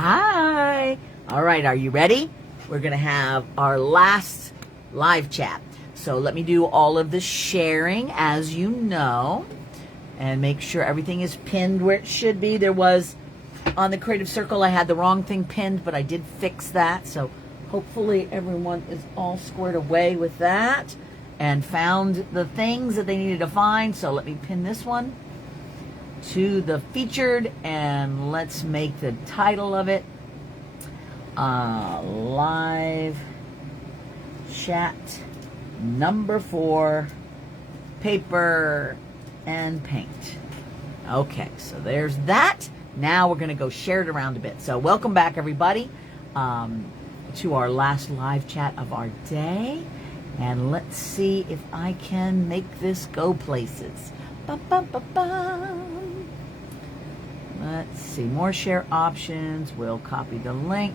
Hi. All right, are you ready? We're going to have our last live chat. So let me do all of the sharing, as you know, and make sure everything is pinned where it should be. There was, on the Creative Circle, I had the wrong thing pinned, but I did fix that. So hopefully everyone is all squared away with that and found the things that they needed to find. So let me pin this one to the featured, and let's make the title of it live chat number 4, paper and paint. Okay, so there's that. Now we're going to go share it around a bit. So welcome back, everybody, to our last live chat of our day. And let's see if I can make this go places. Ba-ba-ba-ba. Let's see, more share options. We'll copy the link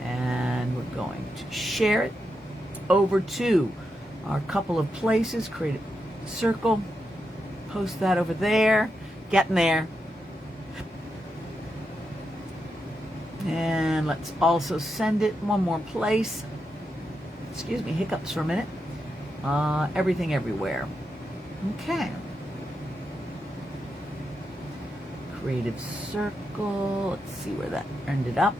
and we're going to share it over to our couple of places. Create a circle, post that over there, getting there. And let's also send it one more place. Excuse me, hiccups for a minute. Everything everywhere. Okay. Creative circle. Let's see where that ended up.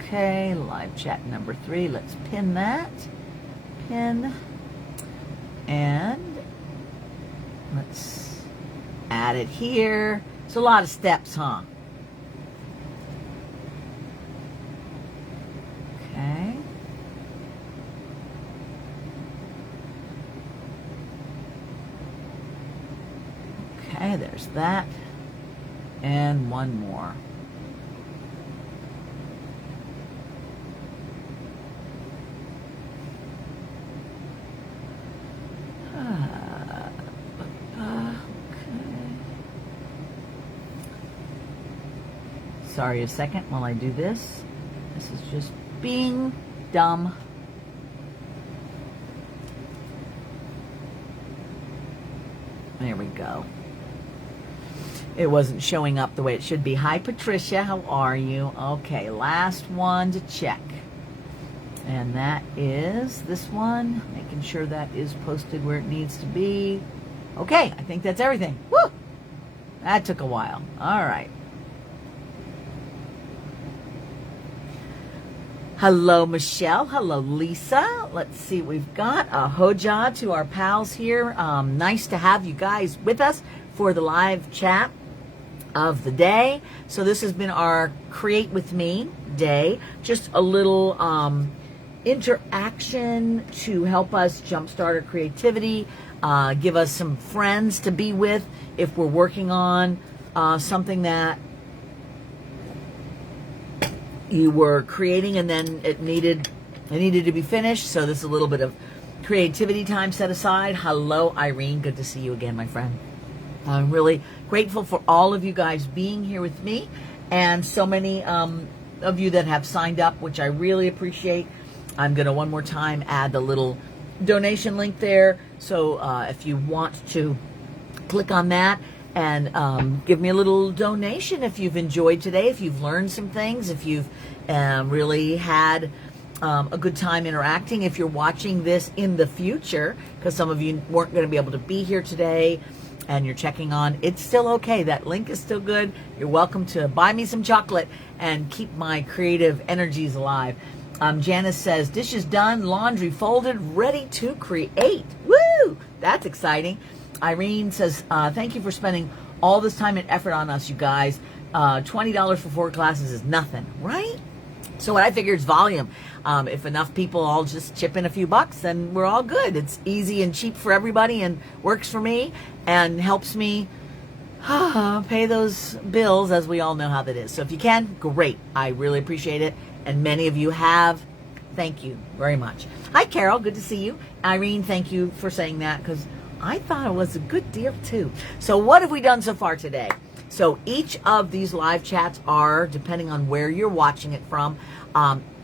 Okay, live chat number 3. Let's pin that. Pin. And let's add it here. It's a lot of steps, huh? Okay. Okay, there's that. And one more. Sorry a second while I do this. This is just being dumb. There we go. It wasn't showing up the way it should be. Hi, Patricia. How are you? Okay, last one to check. And that is this one. Making sure that is posted where it needs to be. Okay, I think that's everything. Woo! That took a while. All right. Hello, Michelle. Hello, Lisa. Let's see what we've got. A hoja to our pals here. Nice to have you guys with us for the live chat of the day. So this has been our Create With Me day. Just a little interaction to help us jumpstart our creativity, give us some friends to be with if we're working on something that you were creating and then it needed to be finished. So this is a little bit of creativity time set aside. Hello, Irene. Good to see you again, my friend. I'm really grateful for all of you guys being here with me, and so many of you that have signed up, which I really appreciate. I'm going to one more time add the little donation link there. So if you want to click on that and give me a little donation if you've enjoyed today, if you've learned some things, if you've really had a good time interacting. If you're watching this in the future, because some of you weren't going to be able to be here today and you're checking on, it's still okay. That link is still good. You're welcome to buy me some chocolate and keep my creative energies alive. Janice says, dishes done, laundry folded, ready to create. Woo! That's exciting. Irene says, thank you for spending all this time and effort on us, you guys. $20 for 4 classes is nothing, right? So what I figure is volume. If enough people all just chip in a few bucks, then we're all good. It's easy and cheap for everybody and works for me and helps me pay those bills, as we all know how that is. So if you can, great. I really appreciate it. And many of you have. Thank you very much. Hi, Carol. Good to see you. Irene, thank you for saying that, because I thought it was a good deal too. So what have we done so far today? So each of these live chats are, depending on where you're watching it from,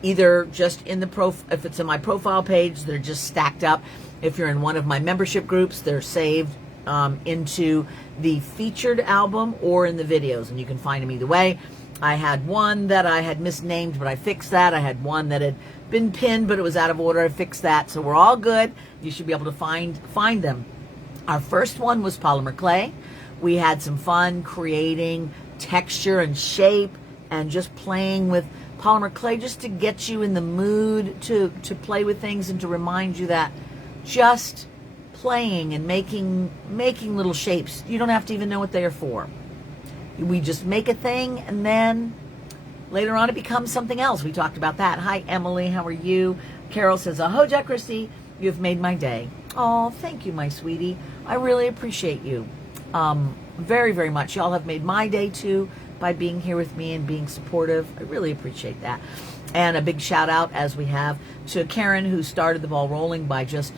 either just in the if it's in my profile page, they're just stacked up. If you're in one of my membership groups, they're saved into the featured album or in the videos, and you can find them either way. I had one that I had misnamed, but I fixed that. I had one that had been pinned, but it was out of order. I fixed that. So we're all good. You should be able to find them. Our first one was polymer clay. We had some fun creating texture and shape and just playing with polymer clay just to get you in the mood to play with things and to remind you that just playing and making little shapes, you don't have to even know what they are for. We just make a thing, and then later on it becomes something else. We talked about that. Hi, Emily. How are you? Carol says, "Ahoja, Christi, you have made my day." Oh, thank you, my sweetie. I really appreciate you very, very much. Y'all have made my day, too, by being here with me and being supportive. I really appreciate that. And a big shout out, as we have, to Karen, who started the ball rolling by just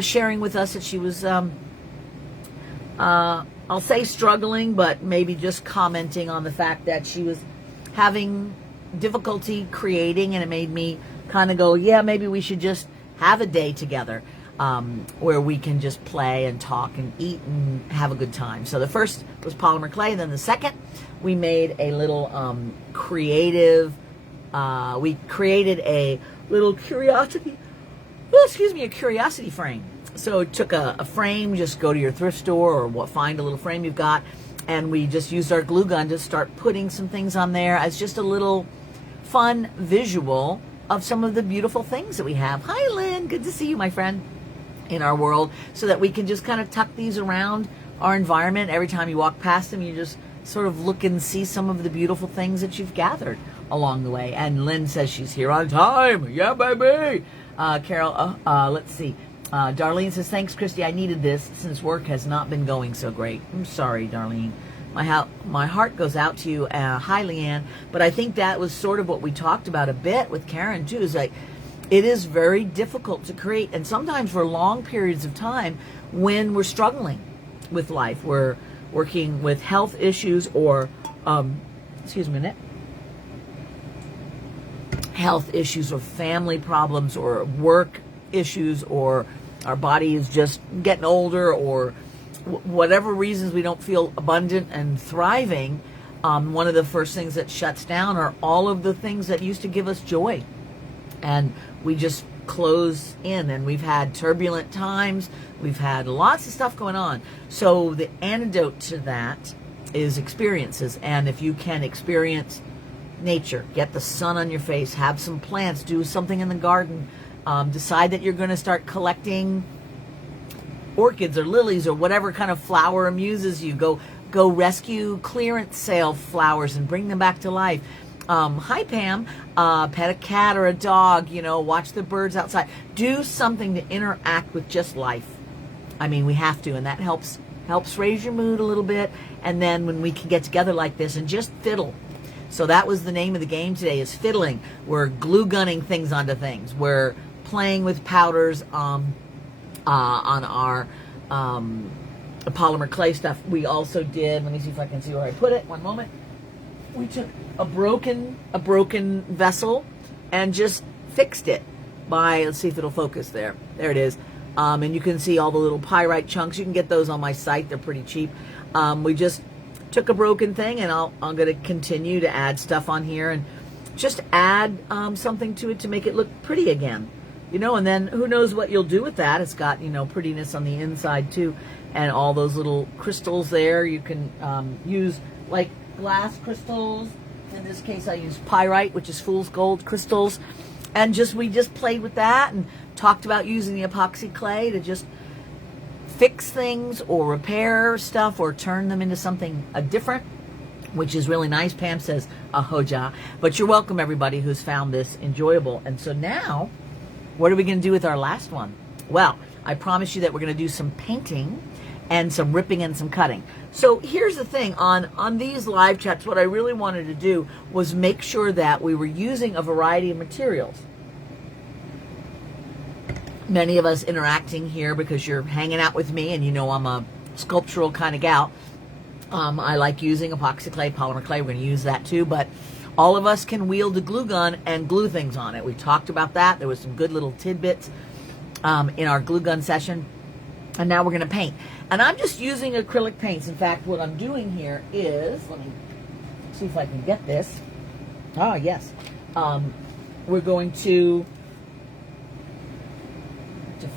sharing with us that she was, I'll say struggling, but maybe just commenting on the fact that she was having difficulty creating, and it made me kind of go, yeah, maybe we should just have a day together where we can just play and talk and eat and have a good time. So the first was polymer clay, and then the second, we made a little creative, we created a little curiosity, a curiosity frame. So took a frame, just go to your thrift store or find a little frame you've got, and we just used our glue gun to start putting some things on there as just a little fun visual of some of the beautiful things that we have. Hi, Lynn. Good to see you, my friend, in our world, so that we can just kind of tuck these around our environment. Every time you walk past them, you just sort of look and see some of the beautiful things that you've gathered along the way. And Lynn says she's here on time. Yeah, baby. Carol, let's see. Darlene says, "Thanks, Christi. I needed this since work has not been going so great." I'm sorry, Darlene. My heart goes out to you. Hi, Leanne. But I think that was sort of what we talked about a bit with Karen, too, is like, it is very difficult to create, and sometimes for long periods of time when we're struggling with life, we're working with health issues or, excuse me a minute, health issues or family problems or work issues, or our body is just getting older, or whatever reasons we don't feel abundant and thriving. One of the first things that shuts down are all of the things that used to give us joy, and we just close in, and we've had turbulent times, we've had lots of stuff going on. So the antidote to that is experiences. And if you can experience nature, get the sun on your face, have some plants, do something in the garden, decide that you're going to start collecting orchids or lilies or whatever kind of flower amuses you. Go rescue clearance sale flowers and bring them back to life. Hi, Pam. Pet a cat or a dog, watch the birds outside. Do something to interact with just life. I mean, we have to, and that helps raise your mood a little bit. And then when we can get together like this and just fiddle. So that was the name of the game today, is fiddling. We're glue gunning things onto things. We're playing with powders on our polymer clay stuff. We also did, let me see if I can see where I put it. One moment. We took a broken vessel and just fixed it by, let's see if it'll focus there. There it is. And you can see all the little pyrite chunks. You can get those on my site. They're pretty cheap. We just took a broken thing, and I'm going to continue to add stuff on here and just add something to it to make it look pretty again. And then who knows what you'll do with that. It's got, prettiness on the inside too. And all those little crystals there. You can use like glass crystals. In this case, I use pyrite, which is fool's gold crystals. And we just played with that and talked about using the epoxy clay to just fix things or repair stuff or turn them into something different, which is really nice. Pam says, "Ahoja." But you're welcome, everybody who's found this enjoyable. And so now, what are we going to do with our last one? Well, I promise you that we're going to do some painting and some ripping and some cutting. So here's the thing, on these live chats, what I really wanted to do was make sure that we were using a variety of materials. Many of us interacting here because you're hanging out with me, and I'm a sculptural kind of gal. I like using epoxy clay, polymer clay. We're going to use that too, but all of us can wield a glue gun and glue things on it. We talked about that. There was some good little tidbits in our glue gun session. And now we're going to paint. And I'm just using acrylic paints. In fact, what I'm doing here is, let me see if I can get this. Oh, yes. We're going to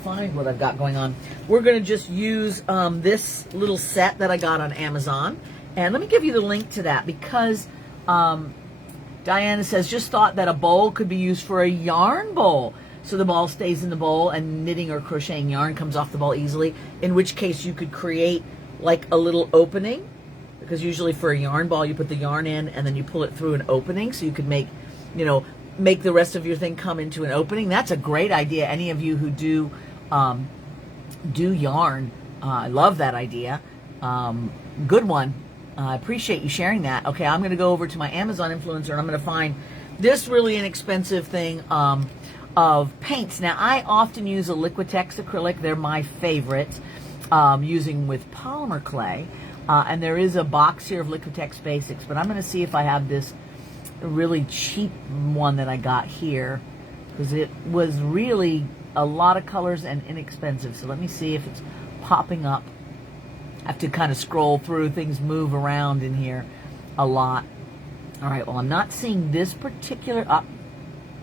find what I've got going on. We're going to just use this little set that I got on Amazon. And let me give you the link to that because Diana says, just thought that a bowl could be used for a yarn bowl. So the ball stays in the bowl and knitting or crocheting yarn comes off the ball easily, in which case you could create like a little opening, because usually for a yarn ball you put the yarn in and then you pull it through an opening, so you could make, you know, make the rest of your thing come into an opening. That's a great idea. Any of you who do yarn, I love that idea. Good one. I appreciate you sharing that. Okay, I'm going to go over to my Amazon influencer and I'm going to find this really inexpensive thing of paints. Now, I often use a Liquitex acrylic. They're my favorite, using with polymer clay. And there is a box here of Liquitex Basics, but I'm going to see if I have this really cheap one that I got here, because it was really a lot of colors and inexpensive. So let me see if it's popping up. I have to kind of scroll through. Things move around in here a lot. All right, well, I'm not seeing this particular...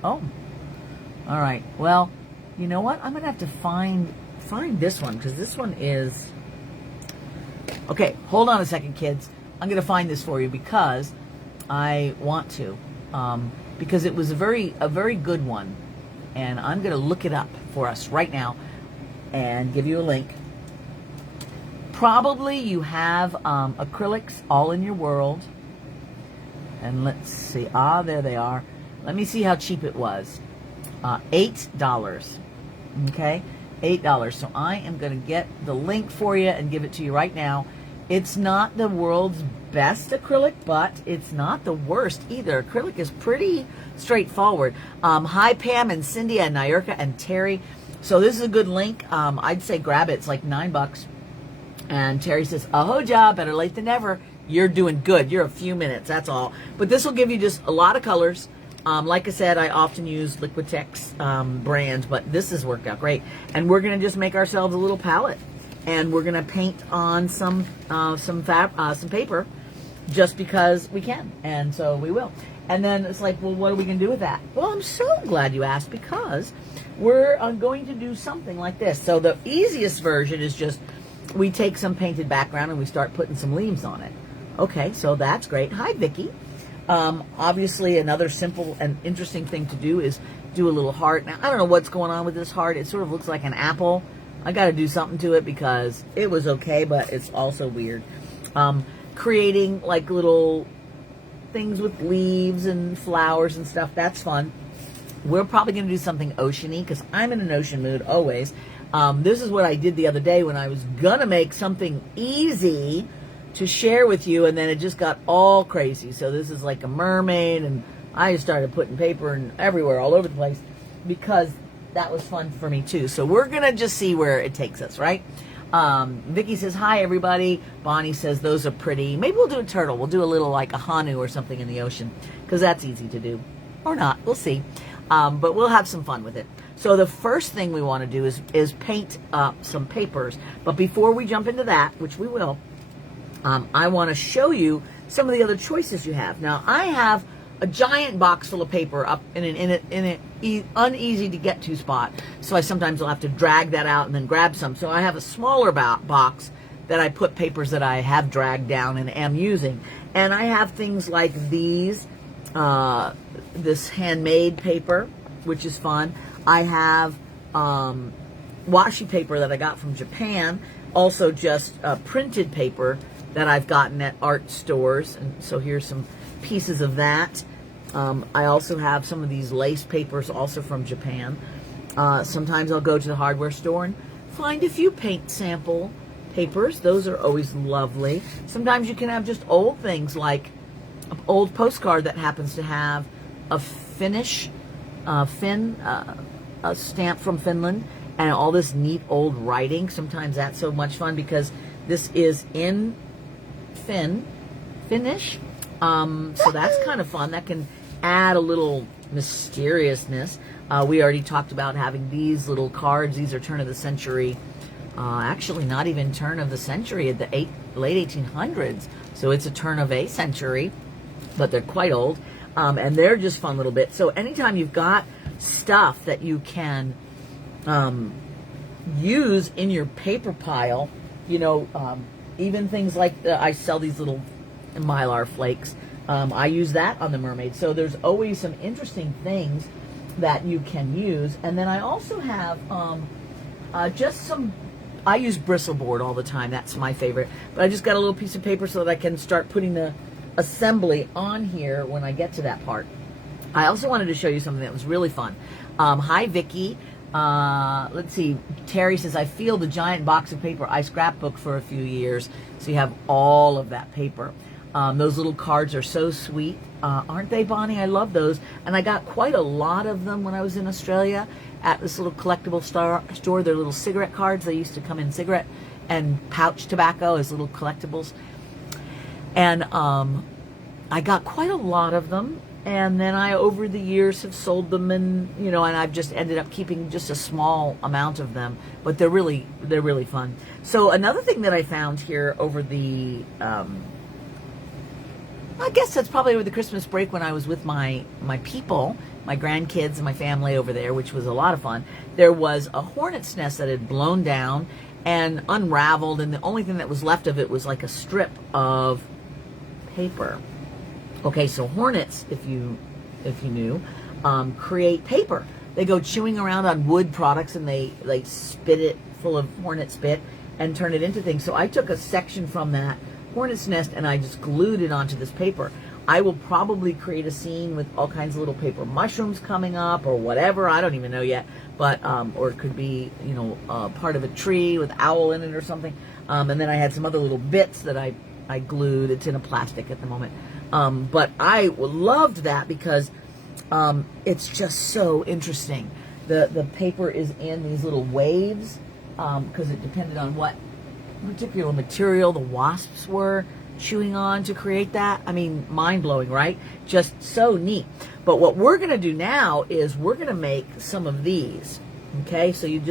oh. All right, well, you know what? I'm going to have to find this one, because this one is... Okay, hold on a second, kids. I'm going to find this for you because I want to. Because it was a very good one. And I'm going to look it up for us right now and give you a link. Probably you have acrylics all in your world. And let's see. Ah, there they are. Let me see how cheap it was. $8. Okay? $8. So I am going to get the link for you and give it to you right now. It's not the world's best acrylic, but it's not the worst either. Acrylic is pretty straightforward. Hi, Pam and Cindy and Nyurka and Terry. So this is a good link. I'd say grab it. It's like $9. And Terry says, "Aho, job, better late than never." You're doing good. You're a few minutes. That's all. But this will give you just a lot of colors. Like I said, I often use Liquitex brands, but this has worked out great. And we're going to just make ourselves a little palette, and we're going to paint on some paper, just because we can, and so we will. And then it's like, well, what are we going to do with that? Well, I'm so glad you asked, because we're going to do something like this. So the easiest version is just we take some painted background and we start putting some leaves on it. Okay, so that's great. Hi, Vicki. Obviously, another simple and interesting thing to do is do a little heart. Now, I don't know what's going on with this heart. It sort of looks like an apple. I got to do something to it because it was okay, but it's also weird. Creating like little things with leaves and flowers and stuff, that's fun. We're probably going to do something oceany because I'm in an ocean mood always. This is what I did the other day when I was going to make something easy to share with you, and then it just got all crazy. So this is like a mermaid, and I just started putting paper and everywhere, all over the place, because that was fun for me too. So we're gonna just see where it takes us, right? Vicky says, "Hi everybody." Bonnie says, "Those are pretty." Maybe we'll do a turtle. We'll do a little like a Hanu or something in the ocean, because that's easy to do, or not. We'll see. But we'll have some fun with it. So the first thing we want to do is paint some papers. But before we jump into that, which we will, I want to show you some of the other choices you have. Now, I have a giant box full of paper up in an uneasy to get to spot. So I sometimes will have to drag that out and then grab some. So I have a smaller box that I put papers that I have dragged down and am using. And I have things like these, this handmade paper, which is fun. I have washi paper that I got from Japan. Also just printed paper that I've gotten at art stores. And so here's some pieces of that. I also have some of these lace papers also from Japan. Sometimes I'll go to the hardware store and find a few paint sample papers. Those are always lovely. Sometimes you can have just old things, like an old postcard that happens to have a Finnish, a stamp from Finland, and all this neat old writing. Sometimes that's so much fun because this is in Finnish. So that's kind of fun. That can add a little mysteriousness. We already talked about having these little cards. These are turn of the century actually not even turn of the century, at the late 1800s. So it's a turn of a century, but they're quite old. And they're just fun little bits. So anytime you've got stuff that you can use in your paper pile, you know, even things like I sell these little Mylar flakes. I use that on the mermaid. So there's always some interesting things that you can use. And then I also have just some, I use bristle board all the time. That's my favorite. But I just got a little piece of paper so that I can start putting the assembly on here when I get to that part. I also wanted to show you something that was really fun. Hi, Vicky. Let's see. Terry says, I feel the giant box of paper. I scrapbooked for a few years. So you have all of that paper. Those little cards are so sweet. Aren't they, Bonnie? I love those. And I got quite a lot of them when I was in Australia at this little collectible store. They're little cigarette cards. They used to come in cigarette and pouch tobacco as little collectibles. And I got quite a lot of them. And then I, over the years, have sold them, and you know, and I've just ended up keeping just a small amount of them. But they're really fun. So another thing that I found here over the, I guess that's probably over the Christmas break when I was with my people, my grandkids and my family over there, which was a lot of fun. There was a hornet's nest that had blown down and unraveled, and the only thing that was left of it was like a strip of paper. Okay, so hornets, if you knew, create paper. They go chewing around on wood products and they spit it full of hornet spit and turn it into things. So I took a section from that hornet's nest and I just glued it onto this paper. I will probably create a scene with all kinds of little paper mushrooms coming up or whatever. I don't even know yet, but or it could be, you know, part of a tree with owl in it or something. And then I had some other little bits that I glued. It's in a plastic at the moment. But I loved that because it's just so interesting. The paper is in these little waves because it depended on what particular material the wasps were chewing on to create that. I mean, mind-blowing, right? Just so neat. But what we're going to do now is we're going to make some of these. Okay, so you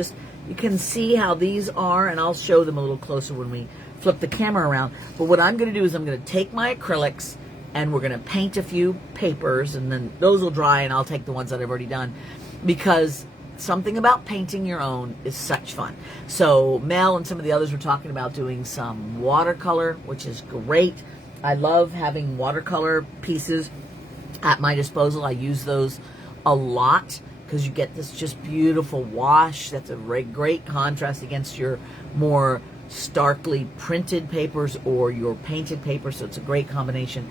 can see how these are, and I'll show them a little closer when we flip the camera around. But what I'm going to do is I'm going to take my acrylics and we're going to paint a few papers, and then those will dry, and I'll take the ones that I've already done, because something about painting your own is such fun. So Mel and some of the others were talking about doing some watercolor, which is great. I love having watercolor pieces at my disposal. I use those a lot because you get this just beautiful wash that's a great contrast against your more starkly printed papers or your painted paper, so it's a great combination.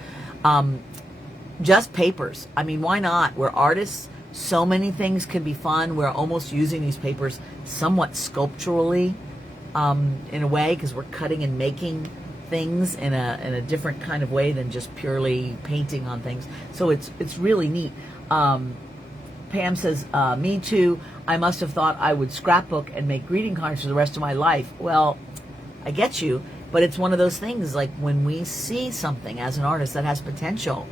Just papers. I mean, why not? We're artists. So many things can be fun. We're almost using these papers somewhat sculpturally in a way, because we're cutting and making things in a different kind of way than just purely painting on things. So it's really neat. Pam says, me too. I must have thought I would scrapbook and make greeting cards for the rest of my life. Well, I get you, but it's one of those things, like when we see something as an artist that has potential,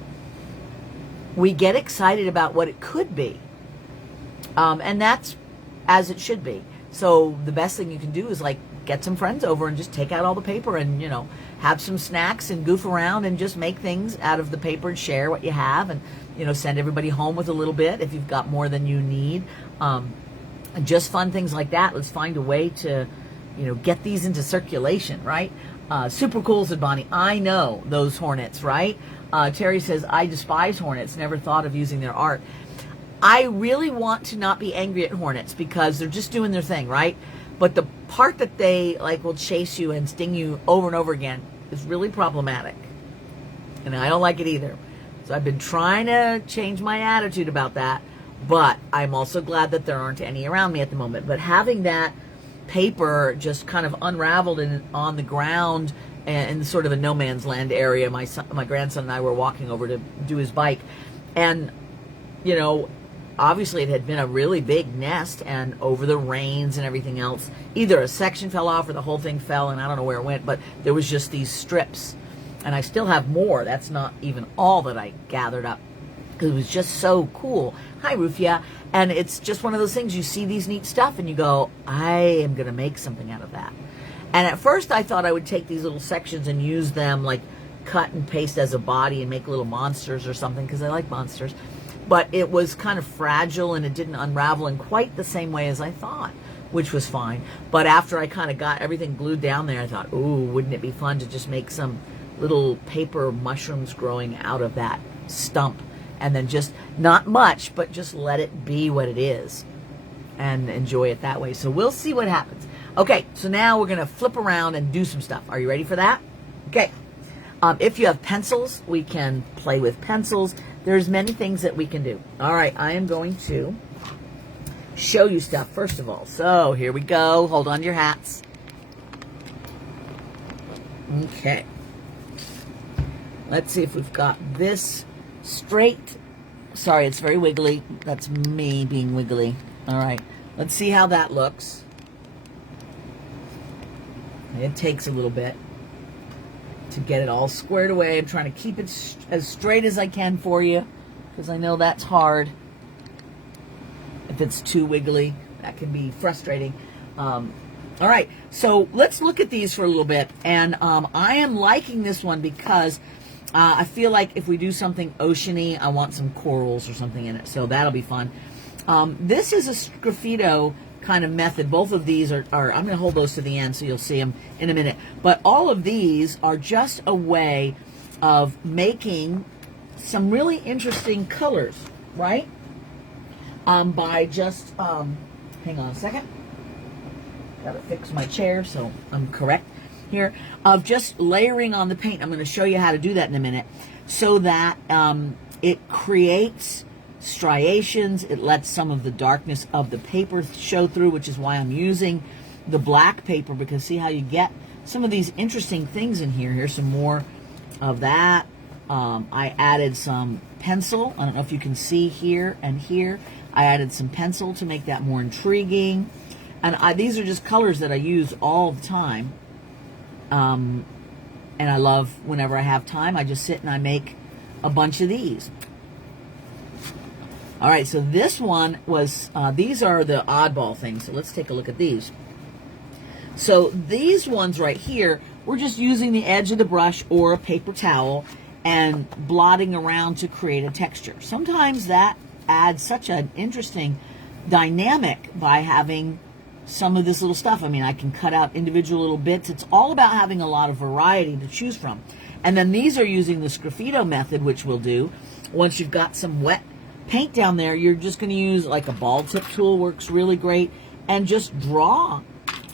we get excited about what it could be. And that's as it should be. So the best thing you can do is like get some friends over and just take out all the paper and, you know, have some snacks and goof around and just make things out of the paper and share what you have, and, you know, send everybody home with a little bit if you've got more than you need. Just fun things like that. Let's find a way to, you know, get these into circulation, right? Super cool, said Bonnie. I know those hornets, right? Terry says, I despise hornets. Never thought of using their art. I really want to not be angry at hornets because they're just doing their thing, right? But the part that they like will chase you and sting you over and over again is really problematic. And I don't like it either. So I've been trying to change my attitude about that. But I'm also glad that there aren't any around me at the moment. But having that paper just kind of unraveled on the ground in sort of a no man's land area. My grandson and I were walking over to do his bike, and you know, obviously it had been a really big nest, and over the rains and everything else, either a section fell off or the whole thing fell, and I don't know where it went, but there was just these strips, and I still have more. That's not even all that I gathered up. It was just so cool. Hi, Rufia. And it's just one of those things, you see these neat stuff and you go, I am going to make something out of that. And at first I thought I would take these little sections and use them, like cut and paste as a body and make little monsters or something, because I like monsters. But it was kind of fragile and it didn't unravel in quite the same way as I thought, which was fine. But after I kind of got everything glued down there, I thought, ooh, wouldn't it be fun to just make some little paper mushrooms growing out of that stump, and then just, not much, but just let it be what it is and enjoy it that way. So we'll see what happens. Okay, so now we're going to flip around and do some stuff. Are you ready for that? Okay. If you have pencils, we can play with pencils. There's many things that we can do. All right, I am going to show you stuff first of all. So here we go. Hold on to your hats. Okay. Let's see if we've got this straight. Sorry, it's very wiggly. That's me being wiggly. All right, let's see how that looks. It takes a little bit to get it all squared away. I'm trying to keep it as straight as I can for you, because I know that's hard. If it's too wiggly, that can be frustrating. All right, so let's look at these for a little bit. And I am liking this one because I feel like if we do something oceany, I want some corals or something in it. So that'll be fun. This is a sgraffito kind of method. Both of these are I'm going to hold those to the end so you'll see them in a minute. But all of these are just a way of making some really interesting colors, right? By just, hang on a second. Got to fix my chair so I'm correct here. Of just layering on the paint. I'm going to show you how to do that in a minute, so that it creates striations. It lets some of the darkness of the paper show through, which is why I'm using the black paper, because see how you get some of these interesting things in here. Here's some more of that. I added some pencil. I don't know if you can see here and here. I added some pencil to make that more intriguing. And these are just colors that I use all the time. And I love, whenever I have time, I just sit and I make a bunch of these. All right, so this one was, these are the oddball things. So let's take a look at these. So these ones right here, we're just using the edge of the brush or a paper towel and blotting around to create a texture. Sometimes that adds such an interesting dynamic by having some of this little stuff. I mean, I can cut out individual little bits. It's all about having a lot of variety to choose from. And then these are using the sgraffito method, which we'll do. Once you've got some wet paint down there, you're just going to use like a ball tip tool, works really great, and just draw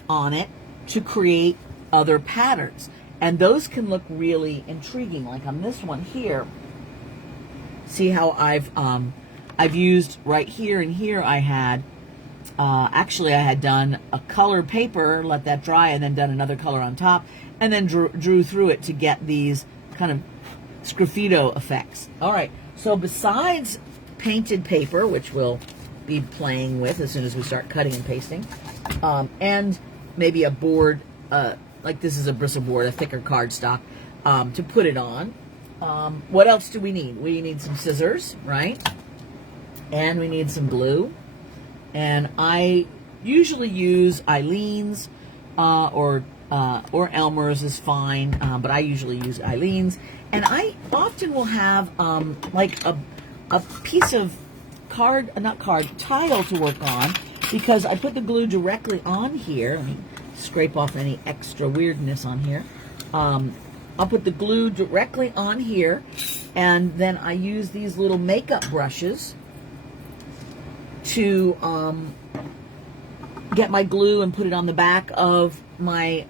on it to create other patterns. And those can look really intriguing. Like on this one here, see how I've used right here and here. I had actually I had done a color paper, let that dry, and then done another color on top, and then drew through it to get these kind of sgraffito effects. All right, so besides painted paper, which we'll be playing with as soon as we start cutting and pasting, and maybe a board, like this is a bristle board, a thicker cardstock, to put it on. What else do we need? We need some scissors, right? And we need some glue. And I usually use Eileen's, or Elmer's is fine, but I usually use Eileen's. And I often will have like a piece of tile to work on, because I put the glue directly on here. Let me scrape off any extra weirdness on here. I'll put the glue directly on here, and then I use these little makeup brushes to get my glue and put it on the back of my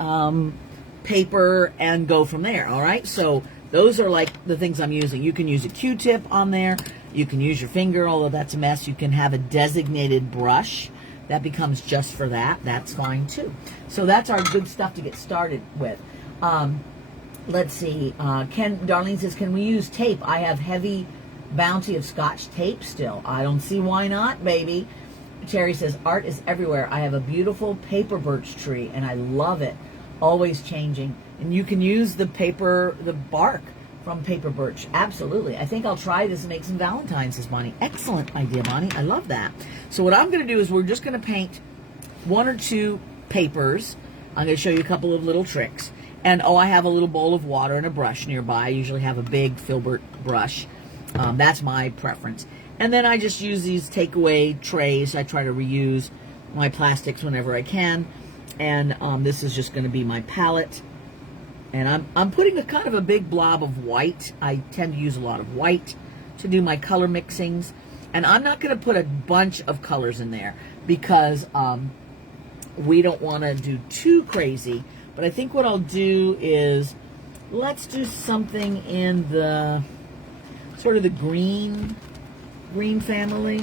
paper and go from there. All right, so those are like the things I'm using. You can use a Q-tip on there. You can use your finger, although that's a mess. You can have a designated brush that becomes just for that. That's fine too. So that's our good stuff to get started with. Let's see. Darlene says, can we use tape? I have heavy bounty of Scotch tape still. I don't see why not, baby. Terry says, art is everywhere. I have a beautiful paper birch tree and I love it. Always changing. And you can use the paper, the bark from Paper Birch. Absolutely. I think I'll try this and make some Valentines, says Bonnie. Excellent idea, Bonnie. I love that. So what I'm going to do is we're just going to paint one or two papers. I'm going to show you a couple of little tricks. And, oh, I have a little bowl of water and a brush nearby. I usually have a big filbert brush. That's my preference. And then I just use these takeaway trays. I try to reuse my plastics whenever I can. And this is just going to be my palette. And I'm putting a kind of a big blob of white. I tend to use a lot of white to do my color mixings. And I'm not going to put a bunch of colors in there because we don't want to do too crazy. But I think what I'll do is, let's do something in the sort of the green family.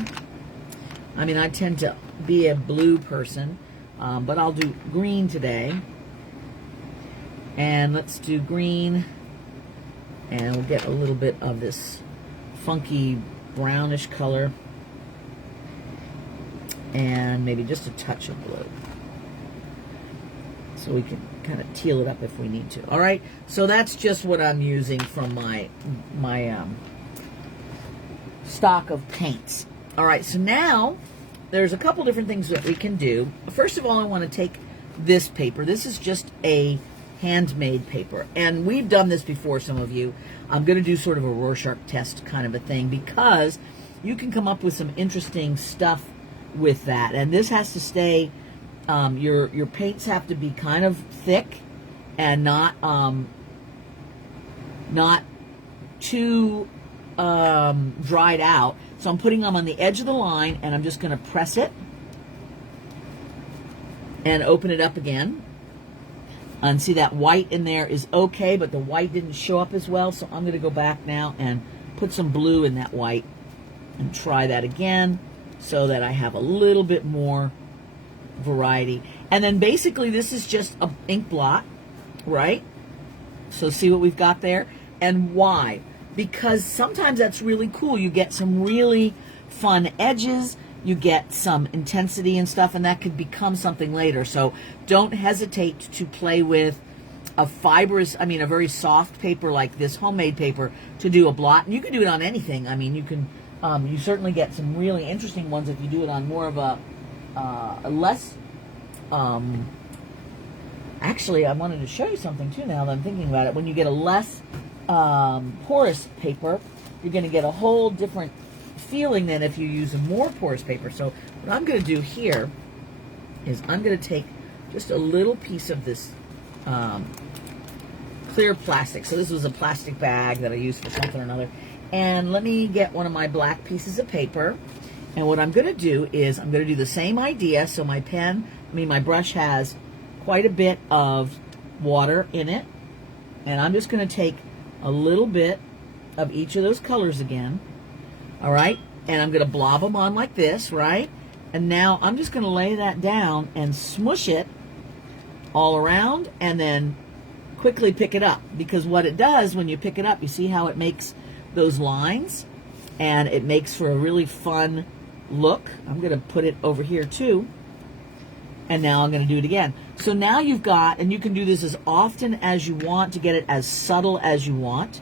I mean, I tend to be a blue person, but I'll do green today. And let's do green, and we'll get a little bit of this funky brownish color, and maybe just a touch of blue, so we can kind of teal it up if we need to. All right, so that's just what I'm using from my stock of paints. All right, so now there's a couple different things that we can do. First of all, I want to take this paper. This is just a handmade paper, and we've done this before, some of you. I'm going to do sort of a Rorschach test kind of a thing, because you can come up with some interesting stuff with that. And this has to stay, your paints have to be kind of thick and not too dried out. So I'm putting them on the edge of the line, and I'm just going to press it and open it up again. And see, that white in there is okay, but the white didn't show up as well. So I'm going to go back now and put some blue in that white and try that again so that I have a little bit more variety. And then basically this is just an ink blot, right? So see what we've got there? And why? Because sometimes that's really cool. You get some really fun edges. You get some intensity and stuff, and that could become something later. So don't hesitate to play with a fibrous, a very soft paper like this homemade paper to do a blot. And you can do it on anything. I mean, you can, you certainly get some really interesting ones if you do it on more of a less, actually, I wanted to show you something too now that I'm thinking about it. When you get a less porous paper, you're going to get a whole different feeling than if you use a more porous paper. So what I'm going to do here is I'm going to take just a little piece of this clear plastic. So this was a plastic bag that I used for something or another. And let me get one of my black pieces of paper. And what I'm going to do is I'm going to do the same idea. So my my brush has quite a bit of water in it. And I'm just going to take a little bit of each of those colors again. All right, and I'm going to blob them on like this, right? And now I'm just going to lay that down and smush it all around, and then quickly pick it up. Because what it does when you pick it up, you see how it makes those lines, and it makes for a really fun look. I'm going to put it over here too, and now I'm going to do it again. So now you've got, and you can do this as often as you want to get it as subtle as you want.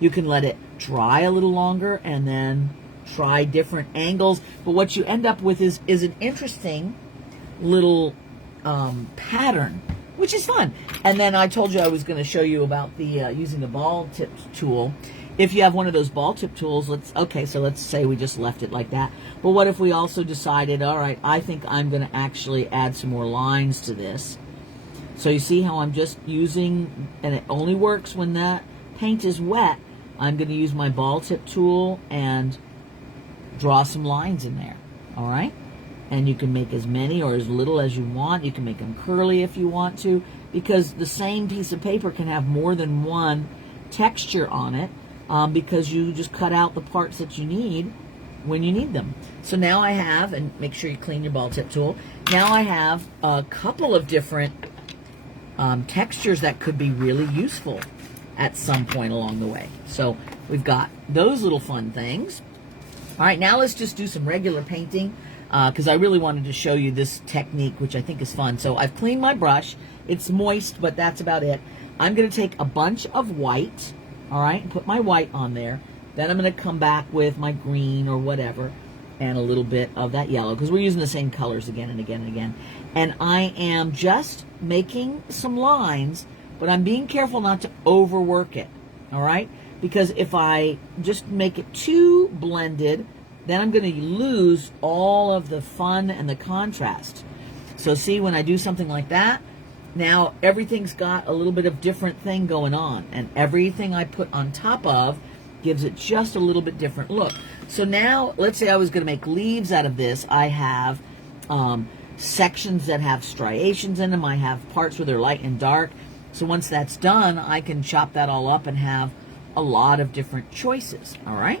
You can let it dry a little longer and then try different angles. But what you end up with is an interesting little pattern, which is fun. And then I told you I was going to show you about the using the ball tip tool. If you have one of those ball tip tools, let's say we just left it like that. But what if we also decided, all right, I think I'm going to actually add some more lines to this. So you see how I'm just using, and it only works when that paint is wet. I'm going to use my ball tip tool and draw some lines in there, all right? And you can make as many or as little as you want. You can make them curly if you want to, because the same piece of paper can have more than one texture on it, because you just cut out the parts that you need when you need them. So now I have, and make sure you clean your ball tip tool, now I have a couple of different textures that could be really useful at some point along the way. So we've got those little fun things. All right, now let's just do some regular painting, because I really wanted to show you this technique, which I think is fun. So I've cleaned my brush. It's moist, but that's about it. I'm going to take a bunch of white, all right, put my white on there. Then I'm going to come back with my green or whatever and a little bit of that yellow because we're using the same colors again and again and again. And I am just making some lines, but I'm being careful not to overwork it, all right? Because if I just make it too blended, then I'm going to lose all of the fun and the contrast. So see, when I do something like that, now everything's got a little bit of different thing going on, and everything I put on top of gives it just a little bit different look. So now, let's say I was going to make leaves out of this. I have sections that have striations in them. I have parts where they're light and dark. So once that's done, I can chop that all up and have a lot of different choices, all right?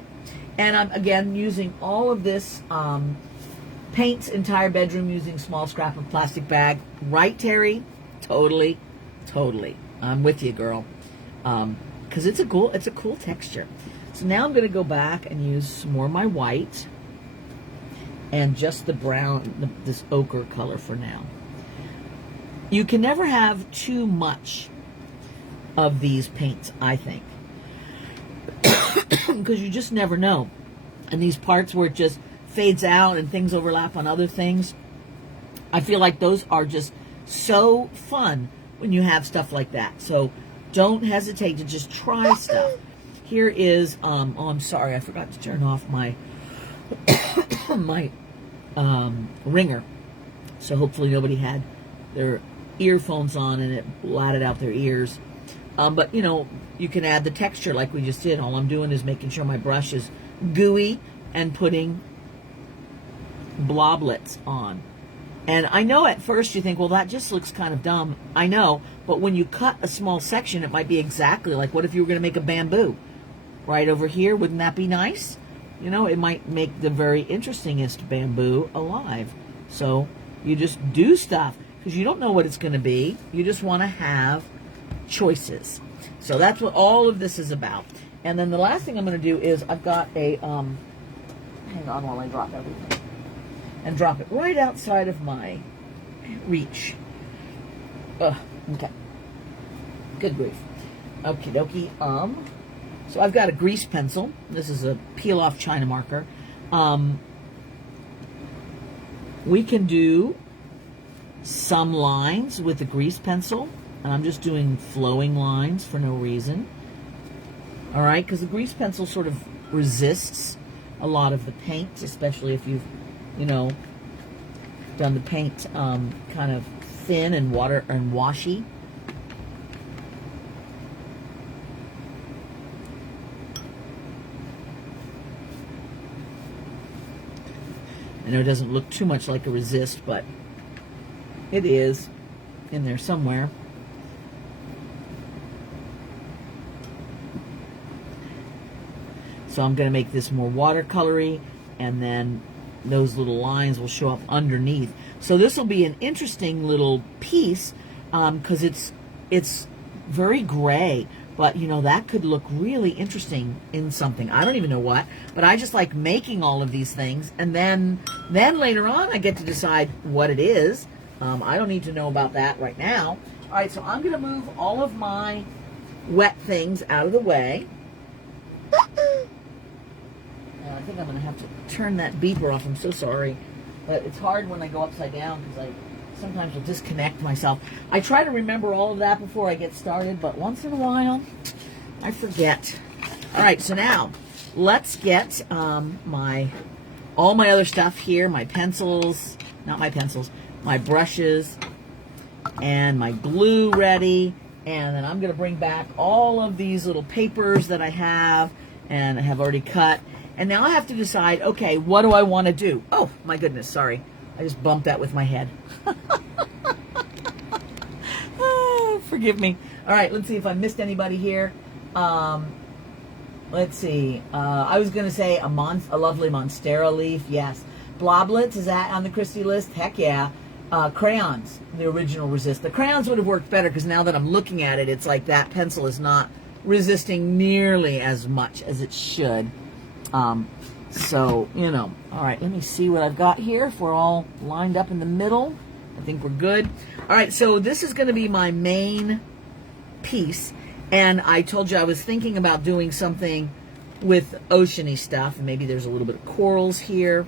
And I'm, again, using all of this paints entire bedroom using small scrap of plastic bag. Right, Terry? Totally, totally. I'm with you, girl. Because it's a cool texture. So now I'm going to go back and use some more of my white and just the brown, this ochre color for now. You can never have too much of these paints, I think, because you just never know. And these parts where it just fades out and things overlap on other things, I feel like those are just so fun when you have stuff like that. So don't hesitate to just try stuff. Here is, oh, I'm sorry, I forgot to turn off my my ringer. So hopefully nobody had their earphones on and it blatted out their ears. But, you know, you can add the texture like we just did. All I'm doing is making sure my brush is gooey and putting bloblets on. And I know at first you think, well, that just looks kind of dumb. I know, but when you cut a small section, it might be exactly like, what if you were going to make a bamboo? Right over here, wouldn't that be nice? You know, it might make the very interestingest bamboo alive. So you just do stuff because you don't know what it's going to be. You just want to have choices. So that's what all of this is about. And then the last thing I'm going to do is I've got a, hang on while I drop everything. And drop it right outside of my reach. Okay. Good grief. Okie dokie. So I've got a grease pencil. This is a peel-off China marker. We can do some lines with the grease pencil. And I'm just doing flowing lines for no reason. All right, because the grease pencil sort of resists a lot of the paint, especially if you've, you know, done the paint kind of thin and water and washy. I know it doesn't look too much like a resist, but it is in there somewhere. So I'm going to make this more watercolory, and then those little lines will show up underneath. So this will be an interesting little piece because it's very gray, but you know, that could look really interesting in something. I don't even know what, but I just like making all of these things, and then later on I get to decide what it is. I don't need to know about that right now. All right, so I'm going to move all of my wet things out of the way. I think I'm going to have to turn that beeper off. I'm so sorry. But it's hard when I go upside down because I sometimes will disconnect myself. I try to remember all of that before I get started, but once in a while, I forget. All right, so now let's get all my other stuff here, my pencils, not my pencils, my brushes, and my glue ready. And then I'm going to bring back all of these little papers that I have and I have already cut. And now I have to decide, okay, what do I want to do? Oh, my goodness, sorry. I just bumped that with my head. Oh, forgive me. All right, let's see if I missed anybody here. Let's see. I was going to say a lovely Monstera leaf. Yes. Bloblets, is that on the Christi list? Heck yeah. Crayons, the original resist. The crayons would have worked better because now that I'm looking at it, it's like that pencil is not resisting nearly as much as it should. So, you know, all right, let me see what I've got here. If we're all lined up in the middle, I think we're good. All right, so this is going to be my main piece. And I told you I was thinking about doing something with oceany stuff, and maybe there's a little bit of corals here.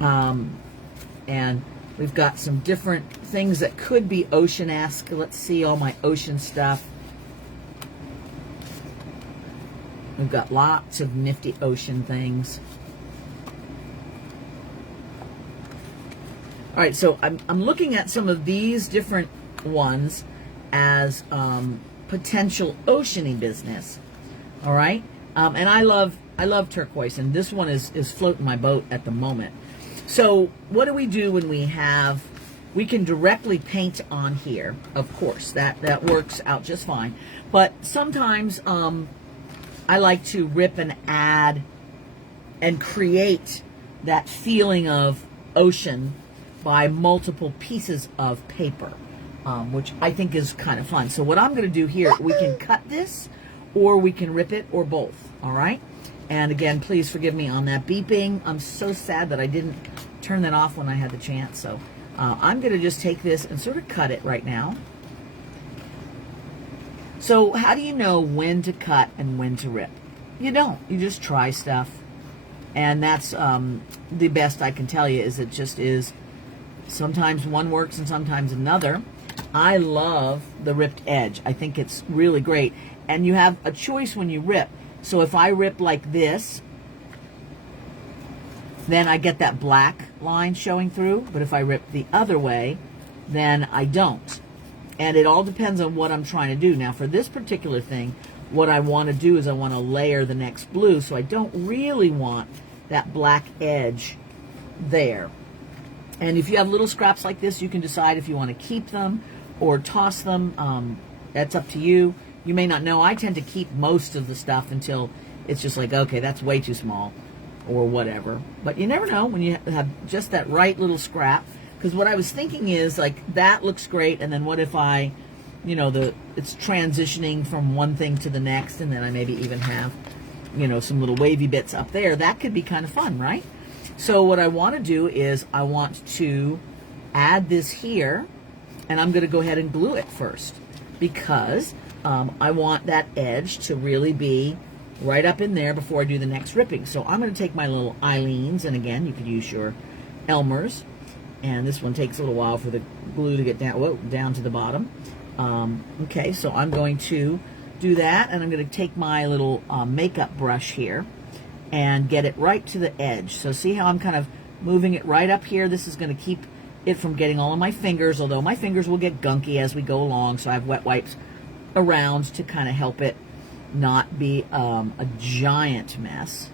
And we've got some different things that could be ocean-esque. Let's see all my ocean stuff. We've got lots of nifty ocean things. All right, so I'm looking at some of these different ones as potential oceany business. All right, and I love turquoise, and this one is floating my boat at the moment. So what do we do when we can directly paint on here? Of course, that works out just fine. But sometimes I like to rip and add and create that feeling of ocean by multiple pieces of paper, which I think is kind of fun. So what I'm going to do here, we can cut this, or we can rip it, or both, all right? And again, please forgive me on that beeping. I'm so sad that I didn't turn that off when I had the chance. So I'm going to just take this and sort of cut it right now. So how do you know when to cut and when to rip? You don't. You just try stuff. And that's the best I can tell you, is it just is sometimes one works and sometimes another. I love the ripped edge. I think it's really great. And you have a choice when you rip. So if I rip like this, then I get that black line showing through. But if I rip the other way, then I don't. And it all depends on what I'm trying to do. Now for this particular thing, what I want to do is I want to layer the next blue. So I don't really want that black edge there. And if you have little scraps like this, you can decide if you want to keep them or toss them. That's up to you. You may not know. I tend to keep most of the stuff until it's just like, okay, that's way too small or whatever. But you never know when you have just that right little scrap. Because what I was thinking is, like, that looks great, and then what if I, you know, it's transitioning from one thing to the next, and then I maybe even have, you know, some little wavy bits up there. That could be kind of fun, right? So what I want to do is I want to add this here, and I'm going to go ahead and glue it first, because I want that edge to really be right up in there before I do the next ripping. So I'm going to take my little Eileens, and again, you could use your Elmer's, and this one takes a little while for the glue to get down to the bottom. Okay, so I'm going to do that, and I'm going to take my little makeup brush here and get it right to the edge. So see how I'm kind of moving it right up here? This is going to keep it from getting all of my fingers, although my fingers will get gunky as we go along, so I have wet wipes around to kind of help it not be a giant mess.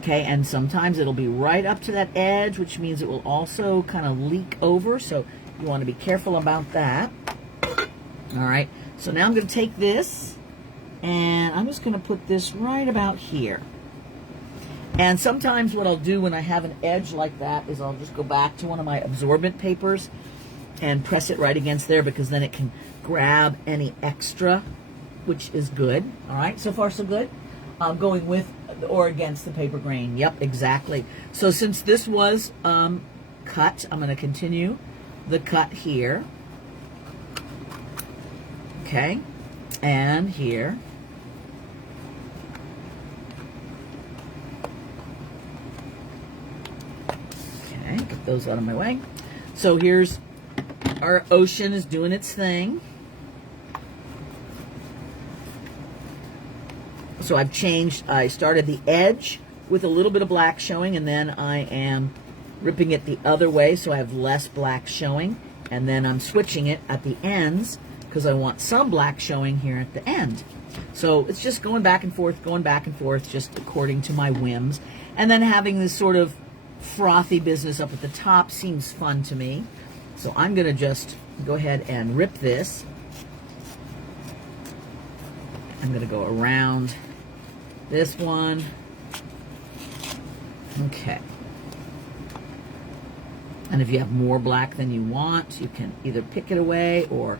Okay, and sometimes it'll be right up to that edge, which means it will also kind of leak over, so you want to be careful about that. All right, so now I'm going to take this, and I'm just going to put this right about here. And sometimes what I'll do when I have an edge like that is I'll just go back to one of my absorbent papers and press it right against there, because then it can grab any extra, which is good. All right, so far so good. I'm going with or against the paper grain. Yep, exactly. So since this was cut, I'm going to continue the cut here. Okay, and here. Okay, get those out of my way. So here's our ocean is doing its thing. So I've changed, I started the edge with a little bit of black showing, and then I am ripping it the other way so I have less black showing, and then I'm switching it at the ends because I want some black showing here at the end. So it's just going back and forth, just according to my whims. And then having this sort of frothy business up at the top seems fun to me. So I'm going to just go ahead and rip this. I'm going to go around this one. Okay. And if you have more black than you want, you can either pick it away or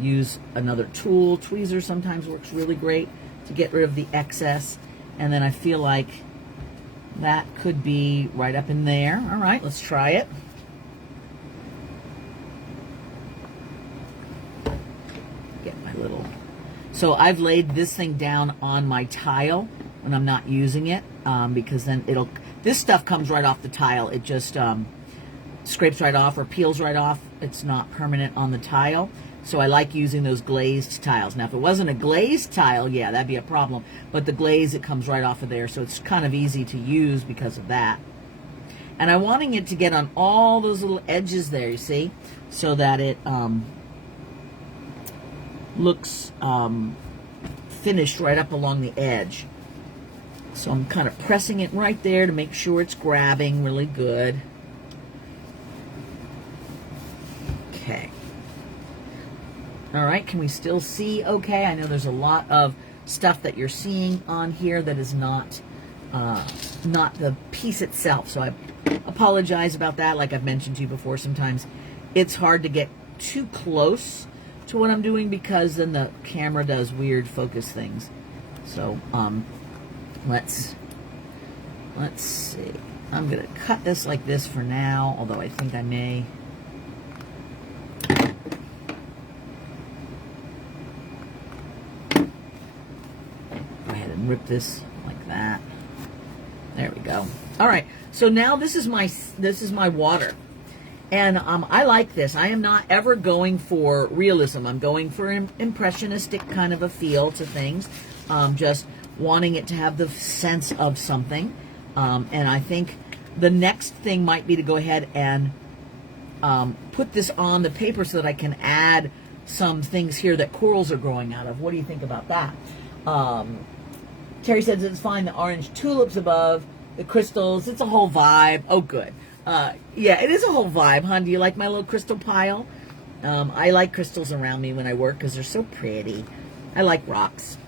use another tool. Tweezer sometimes works really great to get rid of the excess. And then I feel like that could be right up in there. All right, let's try it. Get my little... So I've laid this thing down on my tile when I'm not using it, because then it'll... This stuff comes right off the tile. It just scrapes right off or peels right off. It's not permanent on the tile. So I like using those glazed tiles. Now, if it wasn't a glazed tile, yeah, that'd be a problem. But the glaze, it comes right off of there. So it's kind of easy to use because of that. And I'm wanting it to get on all those little edges there, you see? So that it looks finished right up along the edge. So I'm kind of pressing it right there to make sure it's grabbing really good. Okay. All right, can we still see okay? I know there's a lot of stuff that you're seeing on here that is not the piece itself. So I apologize about that. Like I've mentioned to you before, sometimes it's hard to get too close to what I'm doing because then the camera does weird focus things. So let's see. I'm gonna cut this like this for now, although I think I may. Rip this like that. There we go. All right, so now this is my water, and I like this. I am not ever going for realism. I'm going for an impressionistic kind of a feel to things, just wanting it to have the sense of something. And I think the next thing might be to go ahead and put this on the paper so that I can add some things here that corals are growing out of. What do you think about that? Terry says it's fine. The orange tulips above, the crystals. It's a whole vibe. Oh, good. Yeah, it is a whole vibe, hon. Do you like my little crystal pile? I like crystals around me when I work because they're so pretty. I like rocks.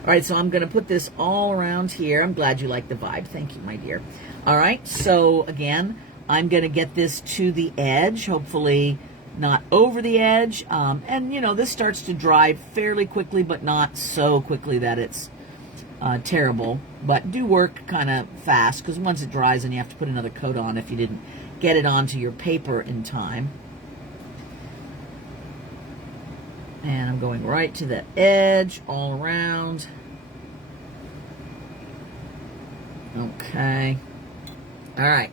All right, so I'm going to put this all around here. I'm glad you like the vibe. Thank you, my dear. All right, so again, I'm going to get this to the edge, hopefully not over the edge. And, you know, this starts to dry fairly quickly, but not so quickly that it's terrible, but do work kind of fast because once it dries then you have to put another coat on if you didn't get it onto your paper in time. And I'm going right to the edge all around. Okay. All right.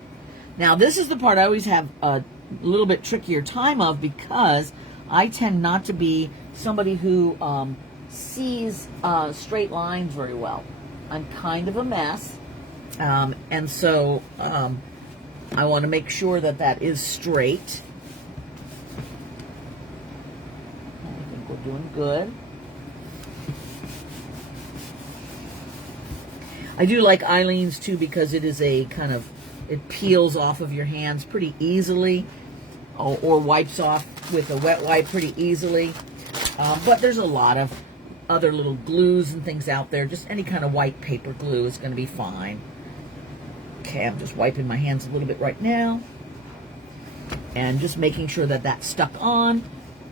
Now this is the part I always have a little bit trickier time of because I tend not to be somebody who sees straight lines very well. I'm kind of a mess, and so I want to make sure that that is straight. I think we're doing good. I do like Eileen's too because it is a kind of, it peels off of your hands pretty easily, or wipes off with a wet wipe pretty easily. But there's a lot of other little glues and things out there. Just any kind of white paper glue is going to be fine. Okay, I'm just wiping my hands a little bit right now. And just making sure that that's stuck on.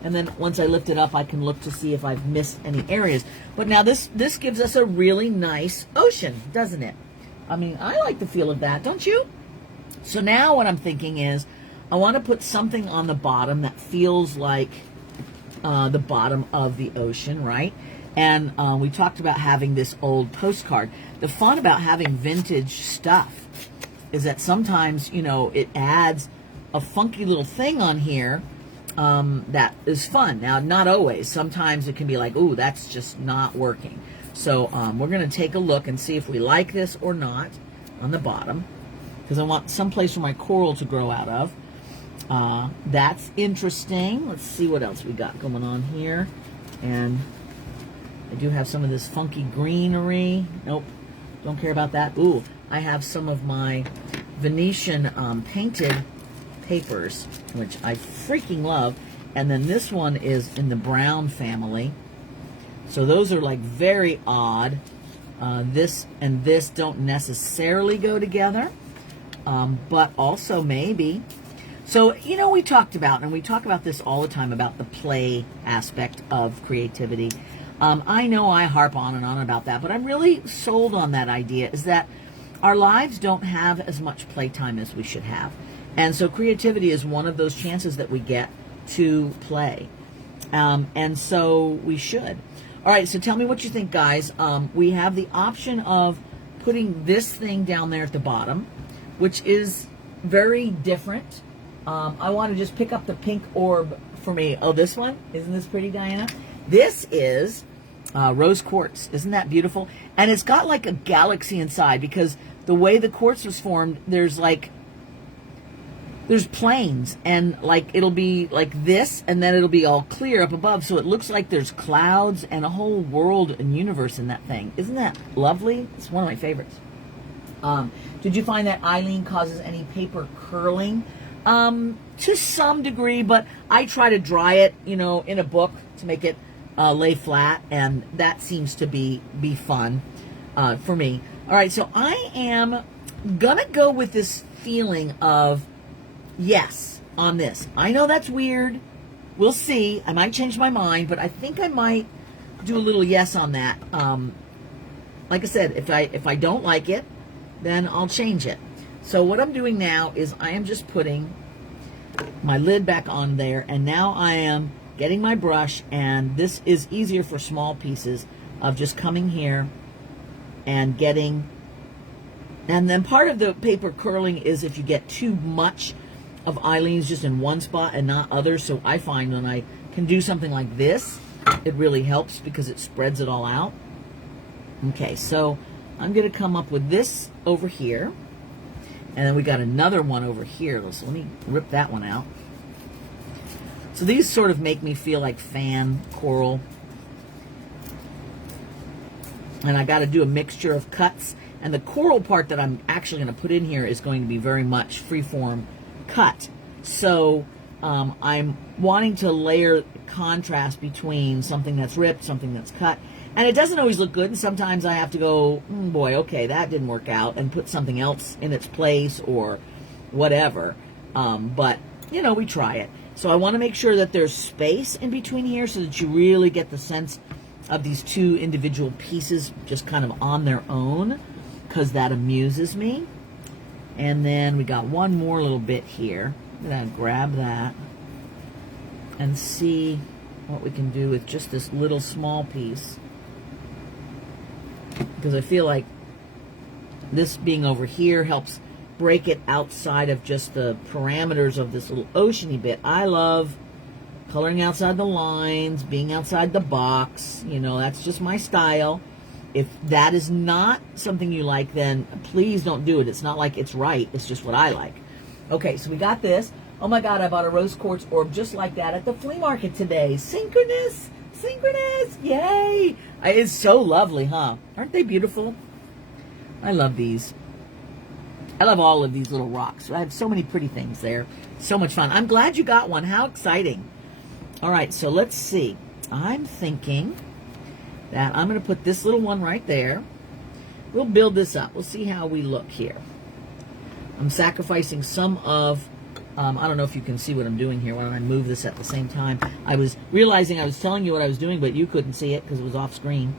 And then once I lift it up, I can look to see if I've missed any areas. But now this gives us a really nice ocean, doesn't it? I mean, I like the feel of that, don't you? So now what I'm thinking is, I want to put something on the bottom that feels like the bottom of the ocean, right? And we talked about having this old postcard. The fun about having vintage stuff is that sometimes, you know, it adds a funky little thing on here that is fun. Now, not always. Sometimes it can be like, ooh, that's just not working. So we're going to take a look and see if we like this or not on the bottom, because I want some place for my coral to grow out of. That's interesting. Let's see what else we got going on here. And I do have some of this funky greenery. Nope, don't care about that. Ooh, I have some of my Venetian painted papers, which I freaking love. And then this one is in the brown family. So those are like very odd. This and this don't necessarily go together, but also maybe. So, you know, we talk about this all the time, about the play aspect of creativity. I know I harp on and on about that, but I'm really sold on that idea, is that our lives don't have as much playtime as we should have. And so creativity is one of those chances that we get to play. And so we should. All right, so tell me what you think, guys. We have the option of putting this thing down there at the bottom, which is very different. I want to just pick up the pink orb for me. Oh, this one? Isn't this pretty, Diana? This is rose quartz. Isn't that beautiful? And it's got like a galaxy inside, because the way the quartz was formed, there's planes, and like it'll be like this, and then it'll be all clear up above, so it looks like there's clouds and a whole world and universe in that thing. Isn't that lovely? It's one of my favorites. Did you find that Eileen causes any paper curling? To some degree, but I try to dry it, in a book to make it lay flat, and that seems to be fun for me. All right, so I am gonna go with this feeling of yes on this. I know that's weird. We'll see. I might change my mind, but I think I might do a little yes on that. Like I said, if I don't like it, then I'll change it. So what I'm doing now is I am just putting my lid back on there, and now I am getting my brush, and this is easier for small pieces of just coming here and getting, and then part of the paper curling is if you get too much of Eileen's just in one spot and not others. So I find when I can do something like this, it really helps because it spreads it all out. Okay, so I'm going to come up with this over here. And then we got another one over here. So let me rip that one out. So these sort of make me feel like fan coral. And I got to do a mixture of cuts. And the coral part that I'm actually going to put in here is going to be very much freeform cut. So I'm wanting to layer contrast between something that's ripped, something that's cut. And it doesn't always look good, and sometimes I have to go, boy, okay, that didn't work out, and put something else in its place or whatever. But, we try it. So I want to make sure that there's space in between here so that you really get the sense of these two individual pieces just kind of on their own, because that amuses me. And then we got one more little bit here. I'm going to grab that and see what we can do with just this little small piece. Because I feel like this being over here helps break it outside of just the parameters of this little oceany bit. I love coloring outside the lines, being outside the box. That's just my style. If that is not something you like, then please don't do it. It's not like it's right. It's just what I like. Okay, so we got this. Oh my God, I bought a rose quartz orb just like that at the flea market today. Synchronous! Synchronous! Yay! It's so lovely, huh? Aren't they beautiful? I love these. I love all of these little rocks. I have so many pretty things there. So much fun. I'm glad you got one. How exciting. All right, so let's see. I'm thinking that I'm going to put this little one right there. We'll build this up. We'll see how we look here. I'm sacrificing some of, I don't know if you can see what I'm doing here. Why don't I move this at the same time? I was realizing I was telling you what I was doing, but you couldn't see it because it was off screen.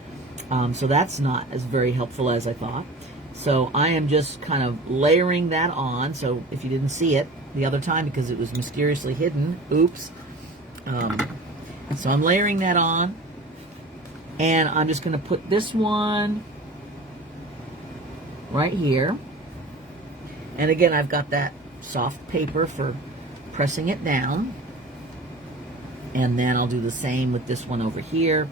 So that's not as very helpful as I thought. So I am just kind of layering that on. So if you didn't see it the other time because it was mysteriously hidden, oops. So I'm layering that on. And I'm just going to put this one right here. And again, I've got that soft paper for pressing it down. And then I'll do the same with this one over here.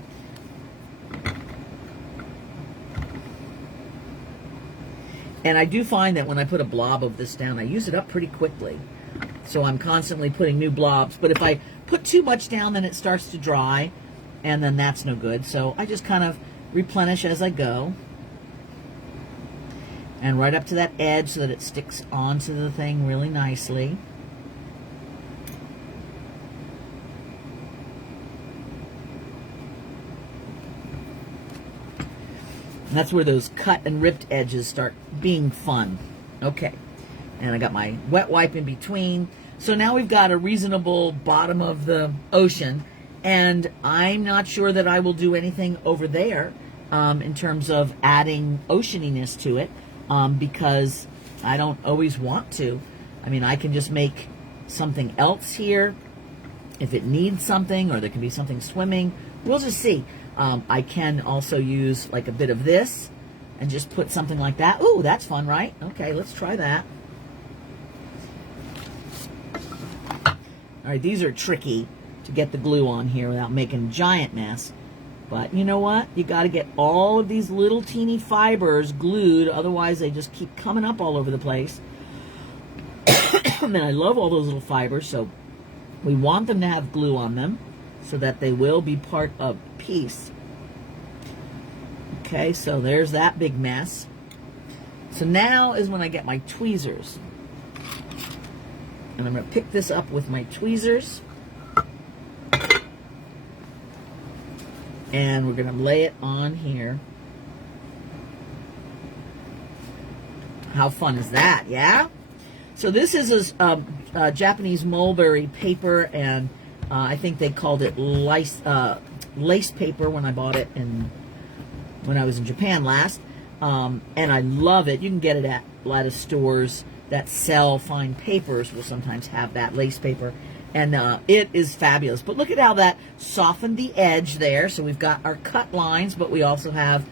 And I do find that when I put a blob of this down, I use it up pretty quickly. So I'm constantly putting new blobs. But if I put too much down, then it starts to dry. And then that's no good. So I just kind of replenish as I go. And right up to that edge so that it sticks onto the thing really nicely. And that's where those cut and ripped edges start being fun. Okay. And I got my wet wipe in between. So now we've got a reasonable bottom of the ocean. And I'm not sure that I will do anything over there in terms of adding oceaniness to it because I don't always want to. I mean, I can just make something else here if it needs something, or there can be something swimming. We'll just see. I can also use like a bit of this and just put something like that. Ooh, that's fun, right? Okay, let's try that. All right, these are tricky to get the glue on here without making a giant mess. But you know what? You got to get all of these little teeny fibers glued, otherwise they just keep coming up all over the place. And I love all those little fibers, so we want them to have glue on them so that they will be part of the piece. Okay, so there's that big mess. So now is when I get my tweezers. And I'm going to pick this up with my tweezers. And we're going to lay it on here. How fun is that, yeah? So this is a Japanese mulberry paper, and I think they called it lace paper when I bought it when I was in Japan last. And I love it. You can get it at a lot of stores that sell fine papers will sometimes have that lace paper. And it is fabulous. But look at how that softened the edge there. So we've got our cut lines, but we also have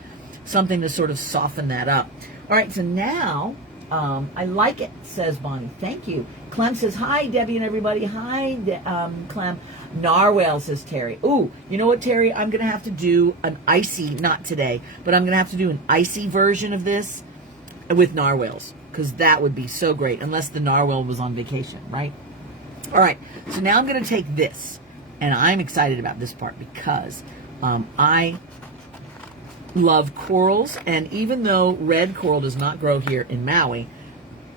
something to sort of soften that up. All right, so now, I like it, says Bonnie. Thank you. Clem says, hi, Debbie and everybody. Hi, Clem. Narwhal, says Terry. Ooh, you know what, Terry? I'm going to have to do an icy, not today, but I'm going to have to do an icy version of this with narwhals, because that would be so great, unless the narwhal was on vacation, right? All right, so now I'm going to take this, and I'm excited about this part because I love corals, and even though red coral does not grow here in Maui,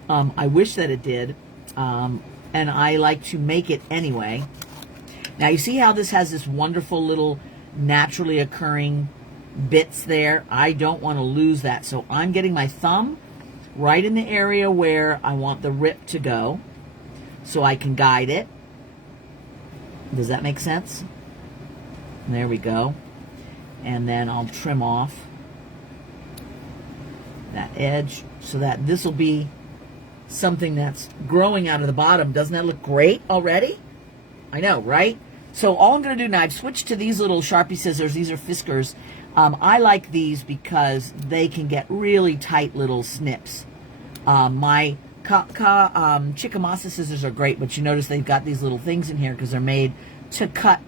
I wish that it did, and I like to make it anyway. Now you see how this has this wonderful little naturally occurring bits there? I don't want to lose that, so I'm getting my thumb right in the area where I want the rip to go, so I can guide it. Does that make sense? There we go. And then I'll trim off that edge so that this will be something that's growing out of the bottom. Doesn't that look great already? I know, right? So all I'm going to do now, I've switched to these little Sharpie scissors. These are Fiskars. I like these because they can get really tight little snips. My Chickamauga scissors are great, but you notice they've got these little things in here because they're made to cut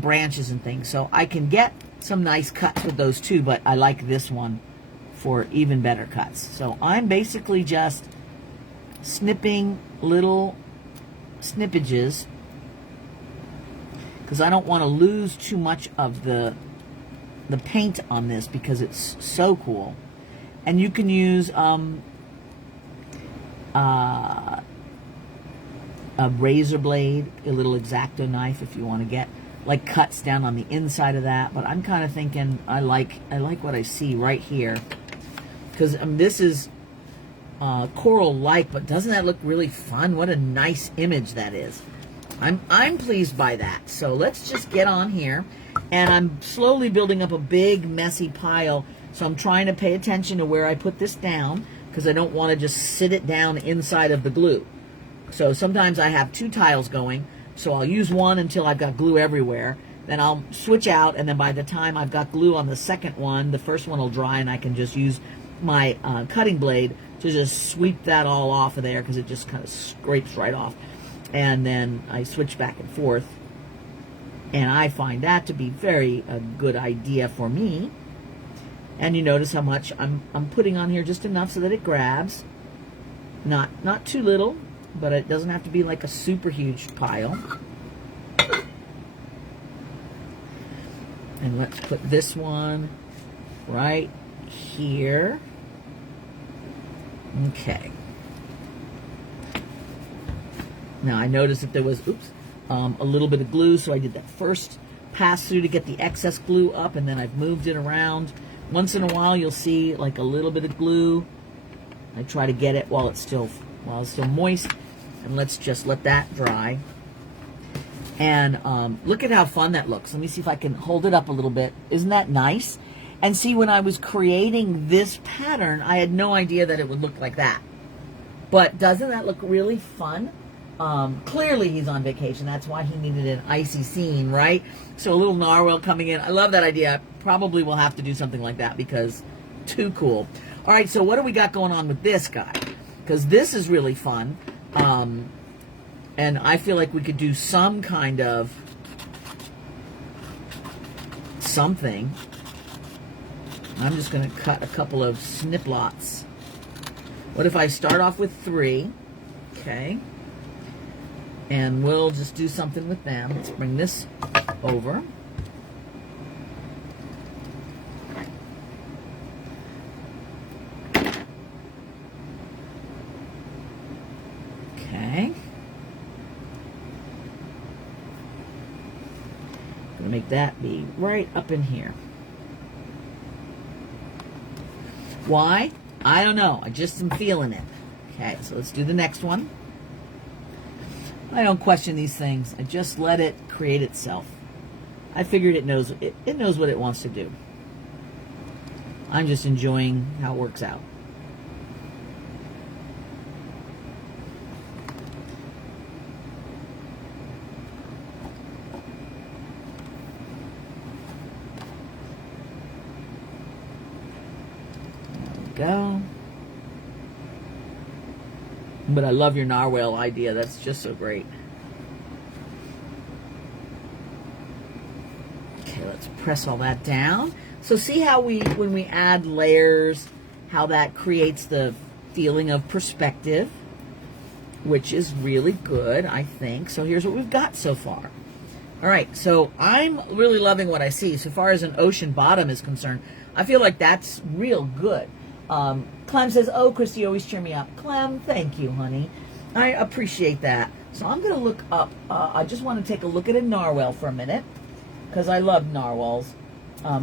branches and things. So I can get some nice cuts with those too, but I like this one for even better cuts. So I'm basically just snipping little snippages because I don't want to lose too much of the paint on this because it's so cool. And you can use a razor blade, a little X-Acto knife if you want to get like cuts down on the inside of that. But I'm kind of thinking I like what I see right here because this is coral-like, but doesn't that look really fun? What a nice image that is. I'm pleased by that. So let's just get on here, and I'm slowly building up a big messy pile. So I'm trying to pay attention to where I put this down because I don't want to just sit it down inside of the glue. So sometimes I have two tiles going, so I'll use one until I've got glue everywhere. Then I'll switch out, and then by the time I've got glue on the second one, the first one will dry, and I can just use my cutting blade to just sweep that all off of there because it just kind of scrapes right off. And then I switch back and forth, and I find that to be a good idea for me. And you notice how much I'm putting on here, just enough so that it grabs, not too little, but it doesn't have to be like a super huge pile. And let's put this one right here. Okay. Now I noticed that there was, a little bit of glue, so I did that first pass through to get the excess glue up, and then I've moved it around. Once in a while you'll see like a little bit of glue. I try to get it while it's still moist, and let's just let that dry. And look at how fun that looks. Let me see if I can hold it up a little bit. Isn't that nice? And see, when I was creating this pattern, I had no idea that it would look like that. But doesn't that look really fun? Clearly he's on vacation. That's why he needed an icy scene, right? So a little narwhal coming in. I love that idea. Probably will have to do something like that because too cool. All right, so what do we got going on with this guy? Because this is really fun. And I feel like we could do some kind of something. I'm just going to cut a couple of snip lots. What if I start off with 3? Okay. And we'll just do something with them. Let's bring this over. Okay. Gonna make that be right up in here. Why? I don't know. I just am feeling it. Okay, so let's do the next one. I don't question these things. I just let it create itself. I figured it knows what it wants to do. I'm just enjoying how it works out. Go. But I love your narwhal idea. That's just so great. Okay, let's press all that down. So see how when we add layers, how that creates the feeling of perspective, which is really good, I think. So here's what we've got so far. All right, so I'm really loving what I see. So far as an ocean bottom is concerned, I feel like that's real good. Clem says, oh, Christy, you always cheer me up. Clem, thank you, honey. I appreciate that. So I'm going to look up, I just want to take a look at a narwhal for a minute, because I love narwhals.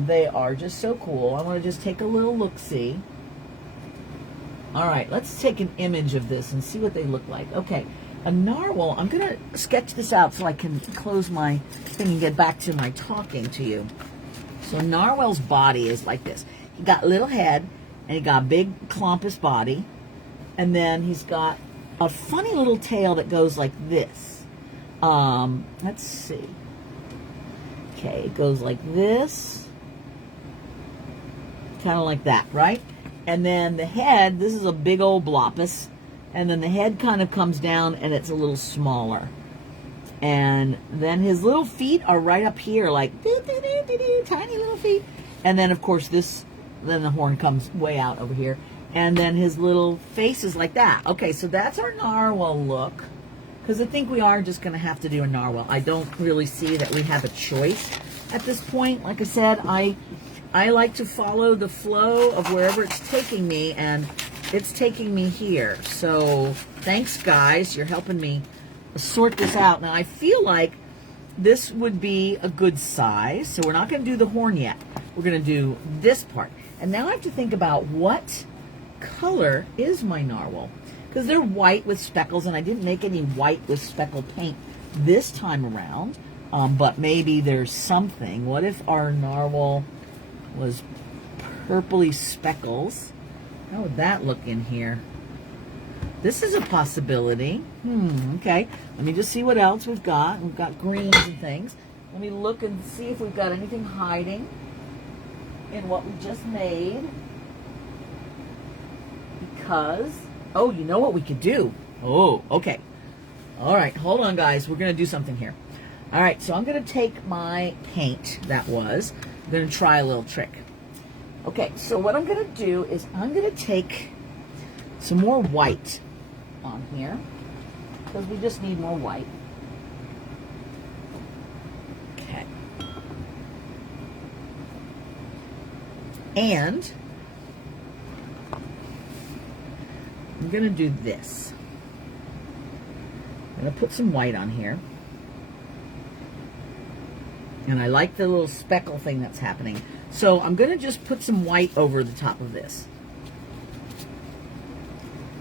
They are just so cool. I want to just take a little look-see. All right, let's take an image of this and see what they look like. Okay, a narwhal, I'm going to sketch this out so I can close my thing and get back to my talking to you. So a narwhal's body is like this. He got a little head, and he got a big clumpus body, and then he's got a funny little tail that goes like this. Let's see. Okay, it goes like this. Kind of like that, right? And then the head, this is a big old bloppus, and then the head kind of comes down and it's a little smaller. And then his little feet are right up here, like tiny little feet. And then, of course, then the horn comes way out over here. And then his little face is like that. Okay, so that's our narwhal look. Because I think we are just going to have to do a narwhal. I don't really see that we have a choice at this point. Like I said, I like to follow the flow of wherever it's taking me, and it's taking me here. So thanks, guys. You're helping me sort this out. Now, I feel like this would be a good size. So we're not going to do the horn yet. We're going to do this part. And now I have to think about what color is my narwhal. Because they're white with speckles, and I didn't make any white with speckle paint this time around. But maybe there's something. What if our narwhal was purpley speckles? How would that look in here? This is a possibility. Okay. Let me just see what else we've got. We've got greens and things. Let me look and see if we've got anything hiding in what we just made. Because, oh, you know what we could do? Oh, okay. All right, hold on, guys. We're going to do something here. All right, so I'm going to take my paint, I'm going to try a little trick. Okay, so what I'm going to do is I'm going to take some more white on here, because we just need more white. Okay. And I'm going to do this. I'm going to put some white on here. And I like the little speckle thing that's happening. So I'm going to just put some white over the top of this.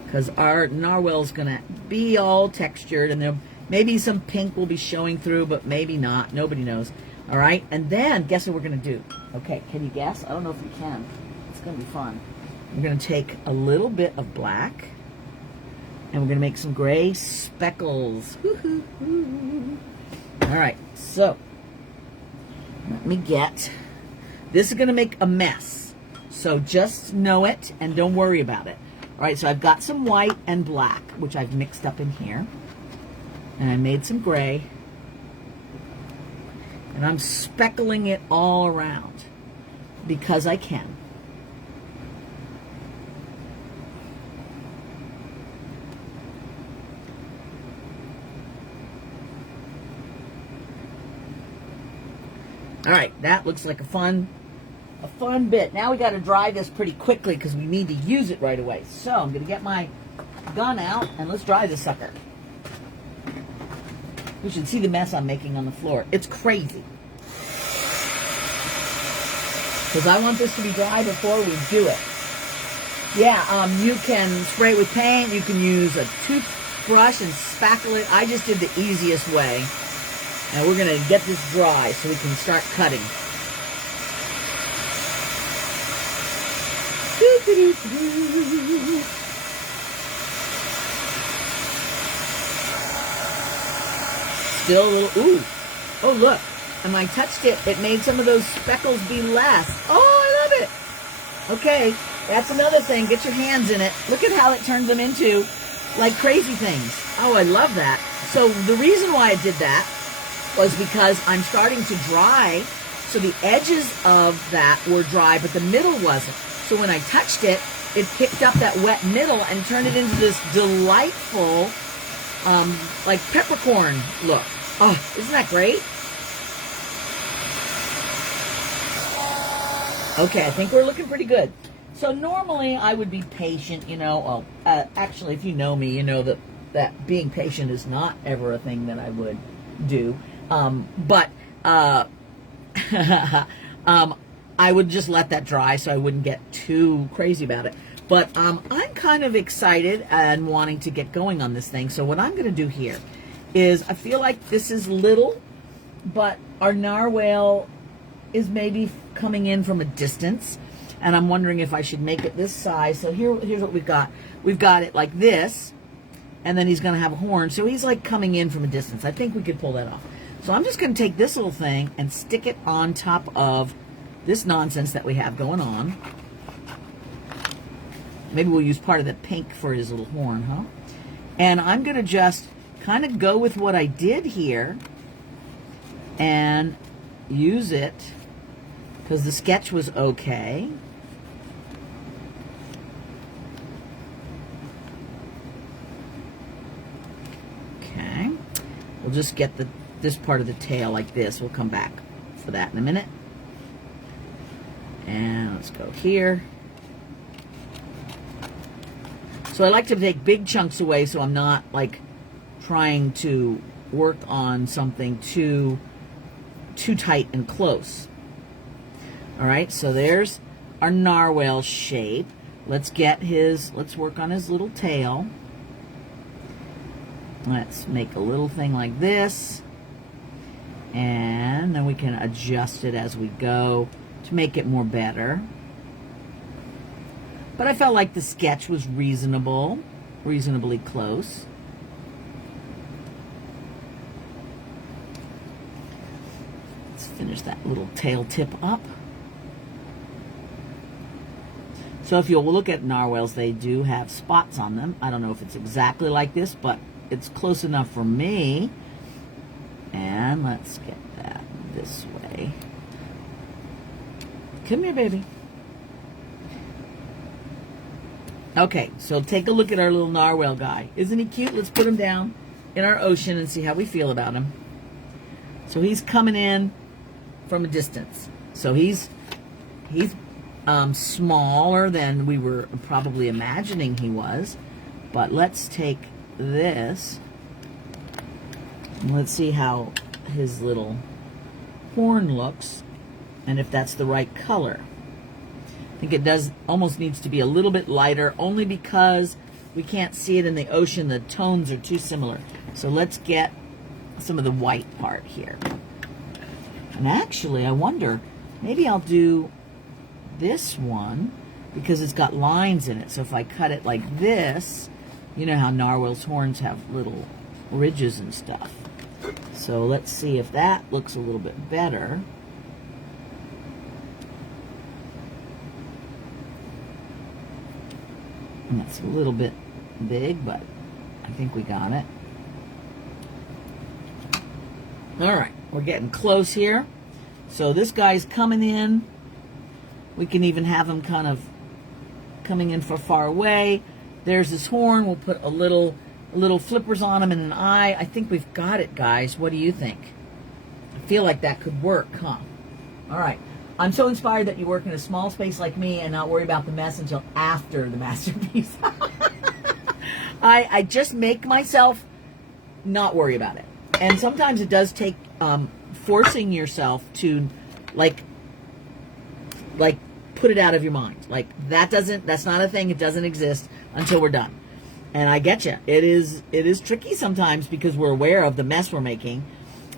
Because our narwhal is going to be all textured. And there maybe some pink will be showing through, but maybe not. Nobody knows. All right. And then guess what we're going to do? Okay. Can you guess? I don't know if you can. It's going to be fun. We're going to take a little bit of black. And we're going to make some gray speckles. All right, so let me get, this is going to make a mess. So just know it and don't worry about it. All right, so I've got some white and black, which I've mixed up in here. And I made some gray. And I'm speckling it all around because I can. All right, that looks like a fun bit. Now we got to dry this pretty quickly because we need to use it right away. So I'm going to get my gun out and let's dry this sucker. You should see the mess I'm making on the floor. It's crazy. Because I want this to be dry before we do it. Yeah, you can spray it with paint. You can use a toothbrush and spackle it. I just did the easiest way. And we're going to get this dry so we can start cutting. Still a little, ooh. Oh, look. And when I touched it, it made some of those speckles be less. Oh, I love it. Okay, that's another thing. Get your hands in it. Look at how it turns them into like crazy things. Oh, I love that. So the reason why I did that was because I'm starting to dry. So the edges of that were dry, but the middle wasn't. So when I touched it, it picked up that wet middle and turned it into this delightful, like peppercorn look. Oh, isn't that great? Okay, I think we're looking pretty good. So normally I would be patient, you know. Well, actually, if you know me, you know that being patient is not ever a thing that I would do. But I would just let that dry so I wouldn't get too crazy about it. But I'm kind of excited and wanting to get going on this thing. So what I'm going to do here is, I feel like this is little, but our narwhal is maybe coming in from a distance. And I'm wondering if I should make it this size. So here's what we've got. We've got it like this, and then he's going to have a horn. So he's like coming in from a distance. I think we could pull that off. So I'm just going to take this little thing and stick it on top of this nonsense that we have going on. Maybe we'll use part of the pink for his little horn, huh? And I'm going to just kind of go with what I did here and use it because the sketch was okay. Okay. We'll just get this part of the tail like this. We'll come back for that in a minute. And let's go here. So I like to take big chunks away so I'm not like trying to work on something too tight and close. All right, so there's our narwhal shape. Let's work on his little tail. Let's make a little thing like this. And then we can adjust it as we go to make it more better. But I felt like the sketch was reasonably close. Let's finish that little tail tip up. So if you'll look at narwhals, they do have spots on them. I don't know if it's exactly like this, but it's close enough for me. And let's get that this way. Come here, baby. Okay, so take a look at our little narwhal guy. Isn't he cute? Let's put him down in our ocean and see how we feel about him. So he's coming in from a distance. So he's smaller than we were probably imagining he was. But let's take this and let's see how his little horn looks and if that's the right color. I think it does almost needs to be a little bit lighter only because we can't see it in the ocean. The tones are too similar. So let's get some of the white part here. And actually, I wonder, maybe I'll do this one because it's got lines in it. So if I cut it like this, You know how narwhal's horns have little ridges and stuff. So let's see if that looks a little bit better. And that's a little bit big, but I think we got it. All right, we're getting close here. So this guy's coming in. We can even have him kind of coming in for far away. There's his horn. We'll put a little flippers on him and an eye. I think we've got it, guys. What do you think? I feel like that could work, huh? All right. I'm so inspired that you work in a small space like me and not worry about the mess until after the masterpiece. I just make myself not worry about it. And sometimes it does take forcing yourself to like put it out of your mind. Like that's not a thing. It doesn't exist until we're done. And I get you. It is tricky sometimes because we're aware of the mess we're making.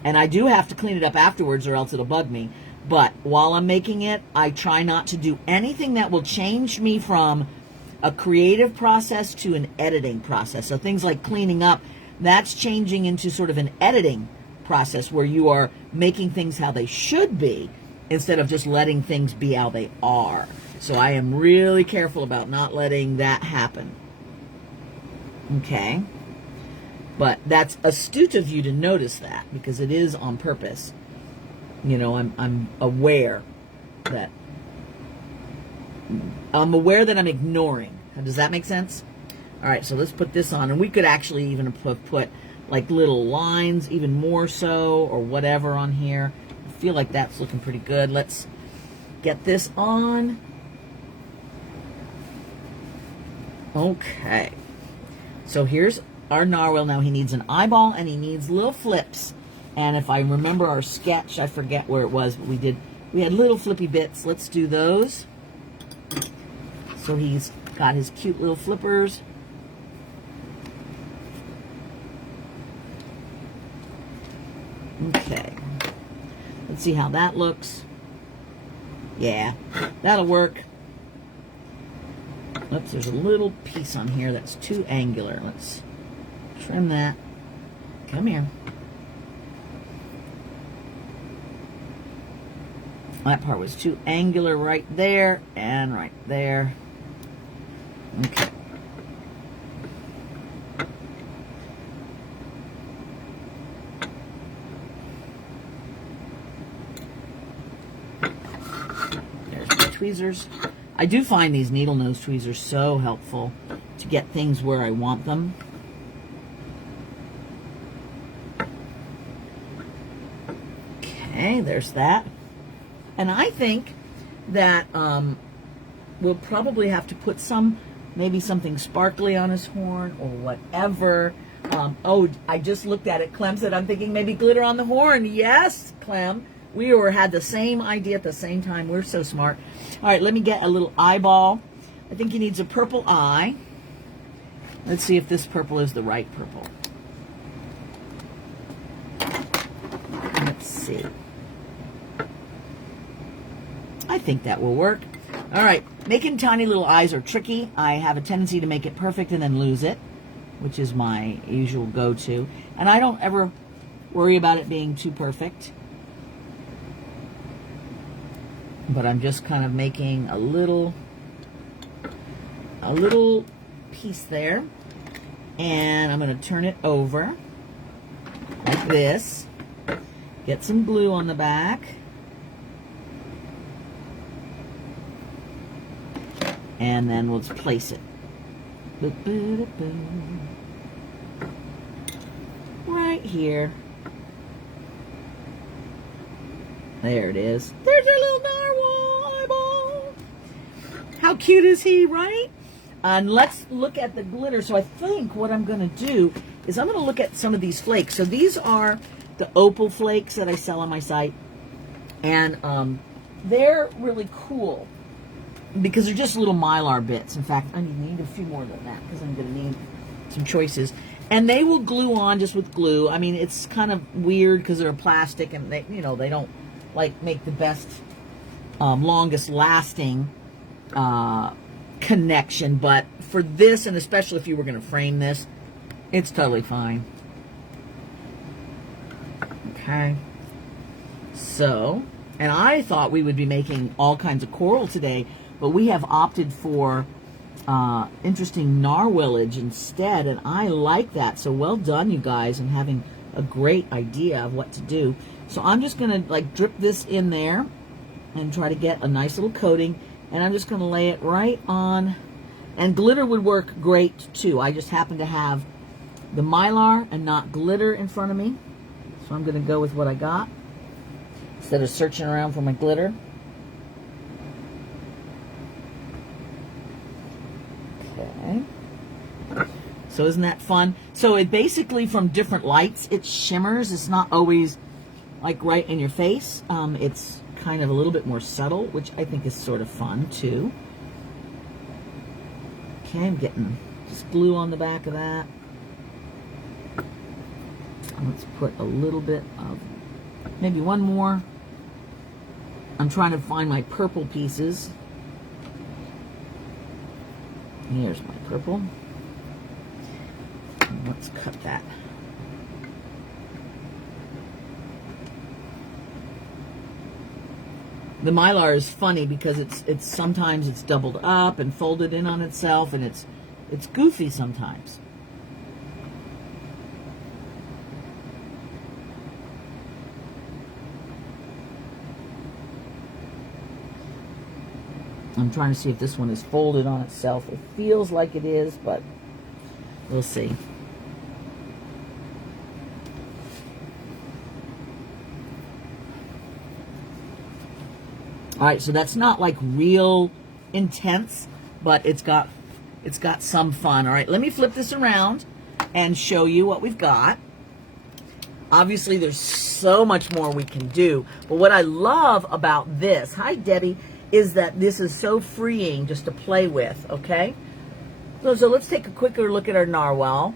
And I do have to clean it up afterwards or else it'll bug me. But while I'm making it, I try not to do anything that will change me from a creative process to an editing process. So things like cleaning up, that's changing into sort of an editing process where you are making things how they should be instead of just letting things be how they are. So I am really careful about not letting that happen. Okay? But that's astute of you to notice that because it is on purpose. You know, I'm aware that I'm ignoring. Does that make sense? All right, so let's put this on. And we could actually even put like little lines, even more so, or whatever on here. I feel like that's looking pretty good. Let's get this on. Okay. So here's our narwhal. Now he needs an eyeball and he needs little flips. And if I remember our sketch, I forget where it was, but we had little flippy bits. Let's do those. So he's got his cute little flippers. Okay. Let's see how that looks. Yeah, that'll work. Oops, there's a little piece on here that's too angular. Let's trim that. Come here. That part was too angular right there and right there. Okay. There's my tweezers. I do find these needle nose tweezers so helpful to get things where I want them. Okay, there's that. And I think that we'll probably have to put maybe something sparkly on his horn or whatever. Oh, I just looked at it. Clem said, I'm thinking maybe glitter on the horn. Yes, Clem. We had the same idea at the same time. We're so smart. All right, let me get a little eyeball. I think he needs a purple eye. Let's see if this purple is the right purple. Let's see. I think that will work. All right, making tiny little eyes are tricky. I have a tendency to make it perfect and then lose it, which is my usual go-to. And I don't ever worry about it being too perfect. But I'm just kind of making a little piece there. And I'm going to turn it over like this. Get some glue on the back. And then let's place it. Right here. There it is. There's our little narwhal eyeball. How cute is he, right? And let's look at the glitter. So I think what I'm going to do is I'm going to look at some of these flakes. So these are the opal flakes that I sell on my site. And they're really cool because they're just little mylar bits. In fact, I need a few more than that because I'm going to need some choices. And they will glue on just with glue. I mean, it's kind of weird because they're plastic and they don't like make the best, longest lasting connection. But for this, and especially if you were going to frame this, it's totally fine. Okay. So, and I thought we would be making all kinds of coral today, but we have opted for interesting narwhalage instead, and I like that. So well done, you guys, and having a great idea of what to do. So I'm just going to like drip this in there and try to get a nice little coating, and I'm just going to lay it right on. And glitter would work great too. I just happen to have the Mylar and not glitter in front of me, so I'm going to go with what I got instead of searching around for my glitter. Okay. So isn't that fun? So it basically, from different lights, it shimmers. It's not always like right in your face. It's kind of a little bit more subtle, which I think is sort of fun too. Okay, I'm getting just glue on the back of that. Let's put a little bit of, maybe one more. I'm trying to find my purple pieces. Here's my purple. And let's cut that. The Mylar is funny because it's sometimes it's doubled up and folded in on itself, and it's goofy sometimes. I'm trying to see if this one is folded on itself. It feels like it is, but we'll see. All right, so that's not like real intense, but it's got some fun. All right, let me flip this around and show you what we've got. Obviously, there's so much more we can do, but what I love about this, hi Debbie, is that this is so freeing just to play with, okay? So let's take a quicker look at our narwhal.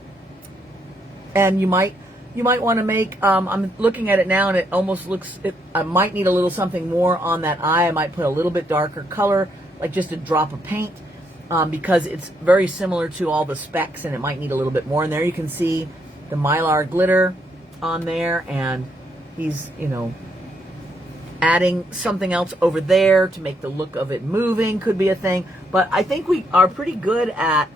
And you might want to make, I'm looking at it now and it almost looks, I might need a little something more on that eye. I might put a little bit darker color, like just a drop of paint, because it's very similar to all the specs and it might need a little bit more. And there you can see the Mylar glitter on there, and he's, you know, adding something else over there to make the look of it moving could be a thing. But I think we are pretty good at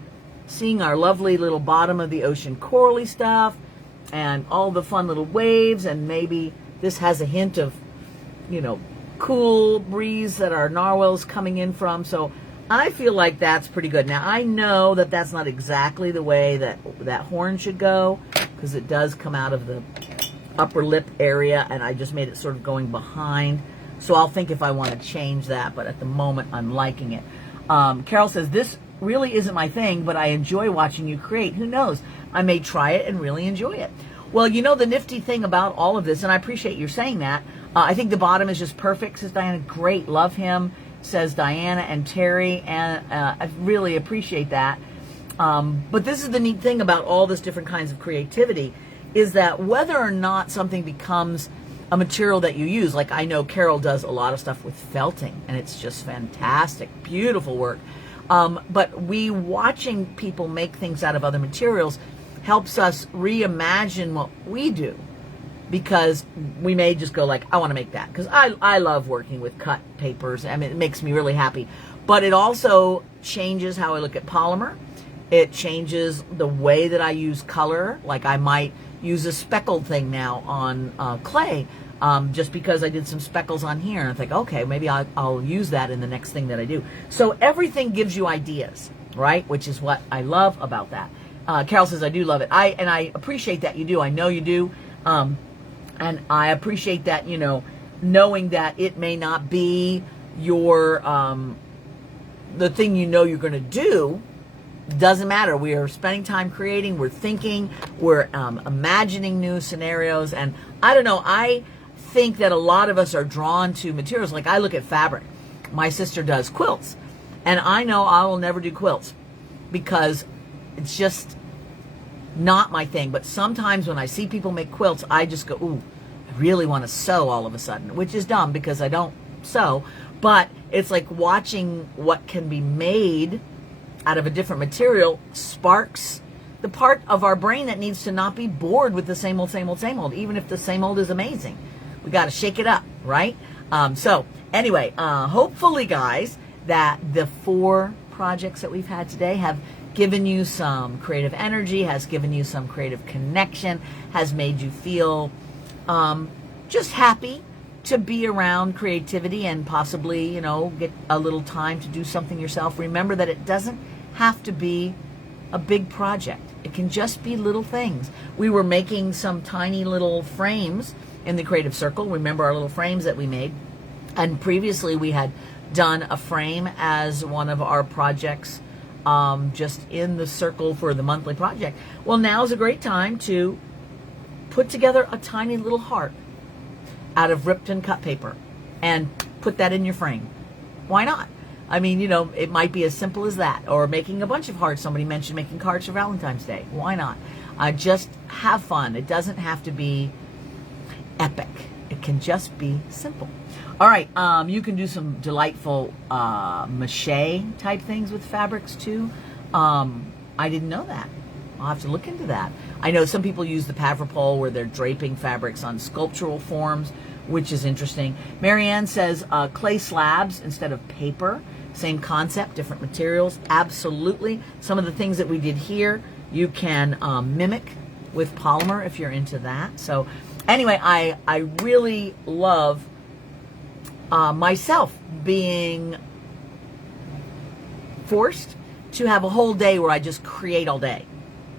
seeing our lovely little bottom of the ocean corally stuff and all the fun little waves, and maybe this has a hint of, you know, cool breeze that our narwhal's coming in from. So I feel like that's pretty good. Now I know that that's not exactly the way that horn should go, because it does come out of the upper lip area, and I just made it sort of going behind. So I'll think if I want to change that, but at the moment I'm liking it. Carol says, this really isn't my thing, but I enjoy watching you create. Who knows? I may try it and really enjoy it. Well, you know, the nifty thing about all of this, and I appreciate you saying that, I think the bottom is just perfect, says Diana. Great, love him, says Diana and Terry, and I really appreciate that. But this is the neat thing about all this different kinds of creativity, is that whether or not something becomes a material that you use, like I know Carol does a lot of stuff with felting, and it's just fantastic, beautiful work. But watching people make things out of other materials helps us reimagine what we do, because we may just go like, I want to make that, because I love working with cut papers. I mean, it makes me really happy. But it also changes how I look at polymer. It changes the way that I use color. Like I might use a speckled thing now on clay, just because I did some speckles on here, and I think, okay, maybe I'll use that in the next thing that I do. So everything gives you ideas, right? Which is what I love about that. Carol says, I do love it. And I appreciate that you do. I know you do. And I appreciate that, you know, knowing that it may not be your, the thing you know you're going to do. Doesn't matter. We are spending time creating. We're thinking. We're imagining new scenarios. And I don't know. I think that a lot of us are drawn to materials. Like I look at fabric. My sister does quilts. And I know I will never do quilts because it's just not my thing. But sometimes when I see people make quilts, I just go, ooh, I really want to sew all of a sudden. Which is dumb because I don't sew. But it's like watching what can be made out of a different material sparks the part of our brain that needs to not be bored with the same old, same old, same old, even if the same old is amazing. We got to shake it up, right? So anyway, hopefully, guys, that the 4 projects that we've had today have given you some creative energy, has given you some creative connection, has made you feel just happy to be around creativity and possibly, get a little time to do something yourself. Remember that it doesn't have to be a big project. It can just be little things. We were making some tiny little frames in the Creative Circle. Remember our little frames that we made? And previously we had done a frame as one of our projects just in the circle for the monthly project. Well, now's a great time to put together a tiny little heart out of ripped and cut paper and put that in your frame. Why not? I mean, it might be as simple as that, or making a bunch of hearts. Somebody mentioned making cards for Valentine's Day. Why not? Just have fun. It doesn't have to be epic. It can just be simple. All right, you can do some delightful mache type things with fabrics too. I didn't know that. I'll have to look into that. I know some people use the Pavrapol where they're draping fabrics on sculptural forms, which is interesting. Marianne says clay slabs instead of paper. Same concept, different materials. Absolutely. Some of the things that we did here, you can mimic with polymer if you're into that. So anyway, I really love myself being forced to have a whole day where I just create all day,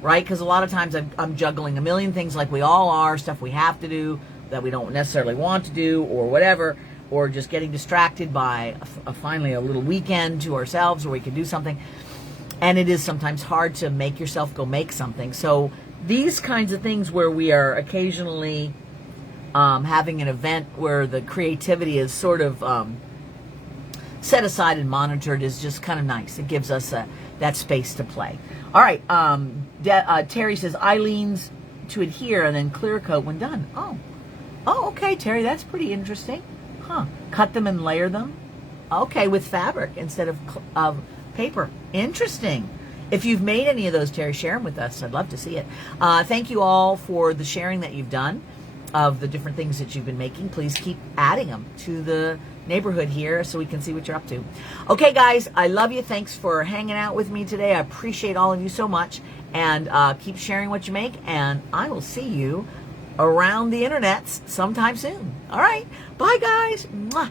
right? Because a lot of times I'm juggling a million things like we all are, stuff we have to do that we don't necessarily want to do or whatever, or just getting distracted by finally a little weekend to ourselves where we can do something. And it is sometimes hard to make yourself go make something. So these kinds of things where we are occasionally having an event where the creativity is sort of set aside and monitored is just kind of nice. It gives us that space to play. All right. Terry says, Eileen's to adhere and then clear coat when done. Oh, okay, Terry, that's pretty interesting. Huh. Cut them and layer them. Okay, with fabric instead of paper. Interesting. If you've made any of those, Terry, share them with us. I'd love to see it. Thank you all for the sharing that you've done of the different things that you've been making. Please keep adding them to the neighborhood here so we can see what you're up to. Okay, guys, I love you. Thanks for hanging out with me today. I appreciate all of you so much. And keep sharing what you make. And I will see you around the internets sometime soon. All right. Bye, guys. Mwah.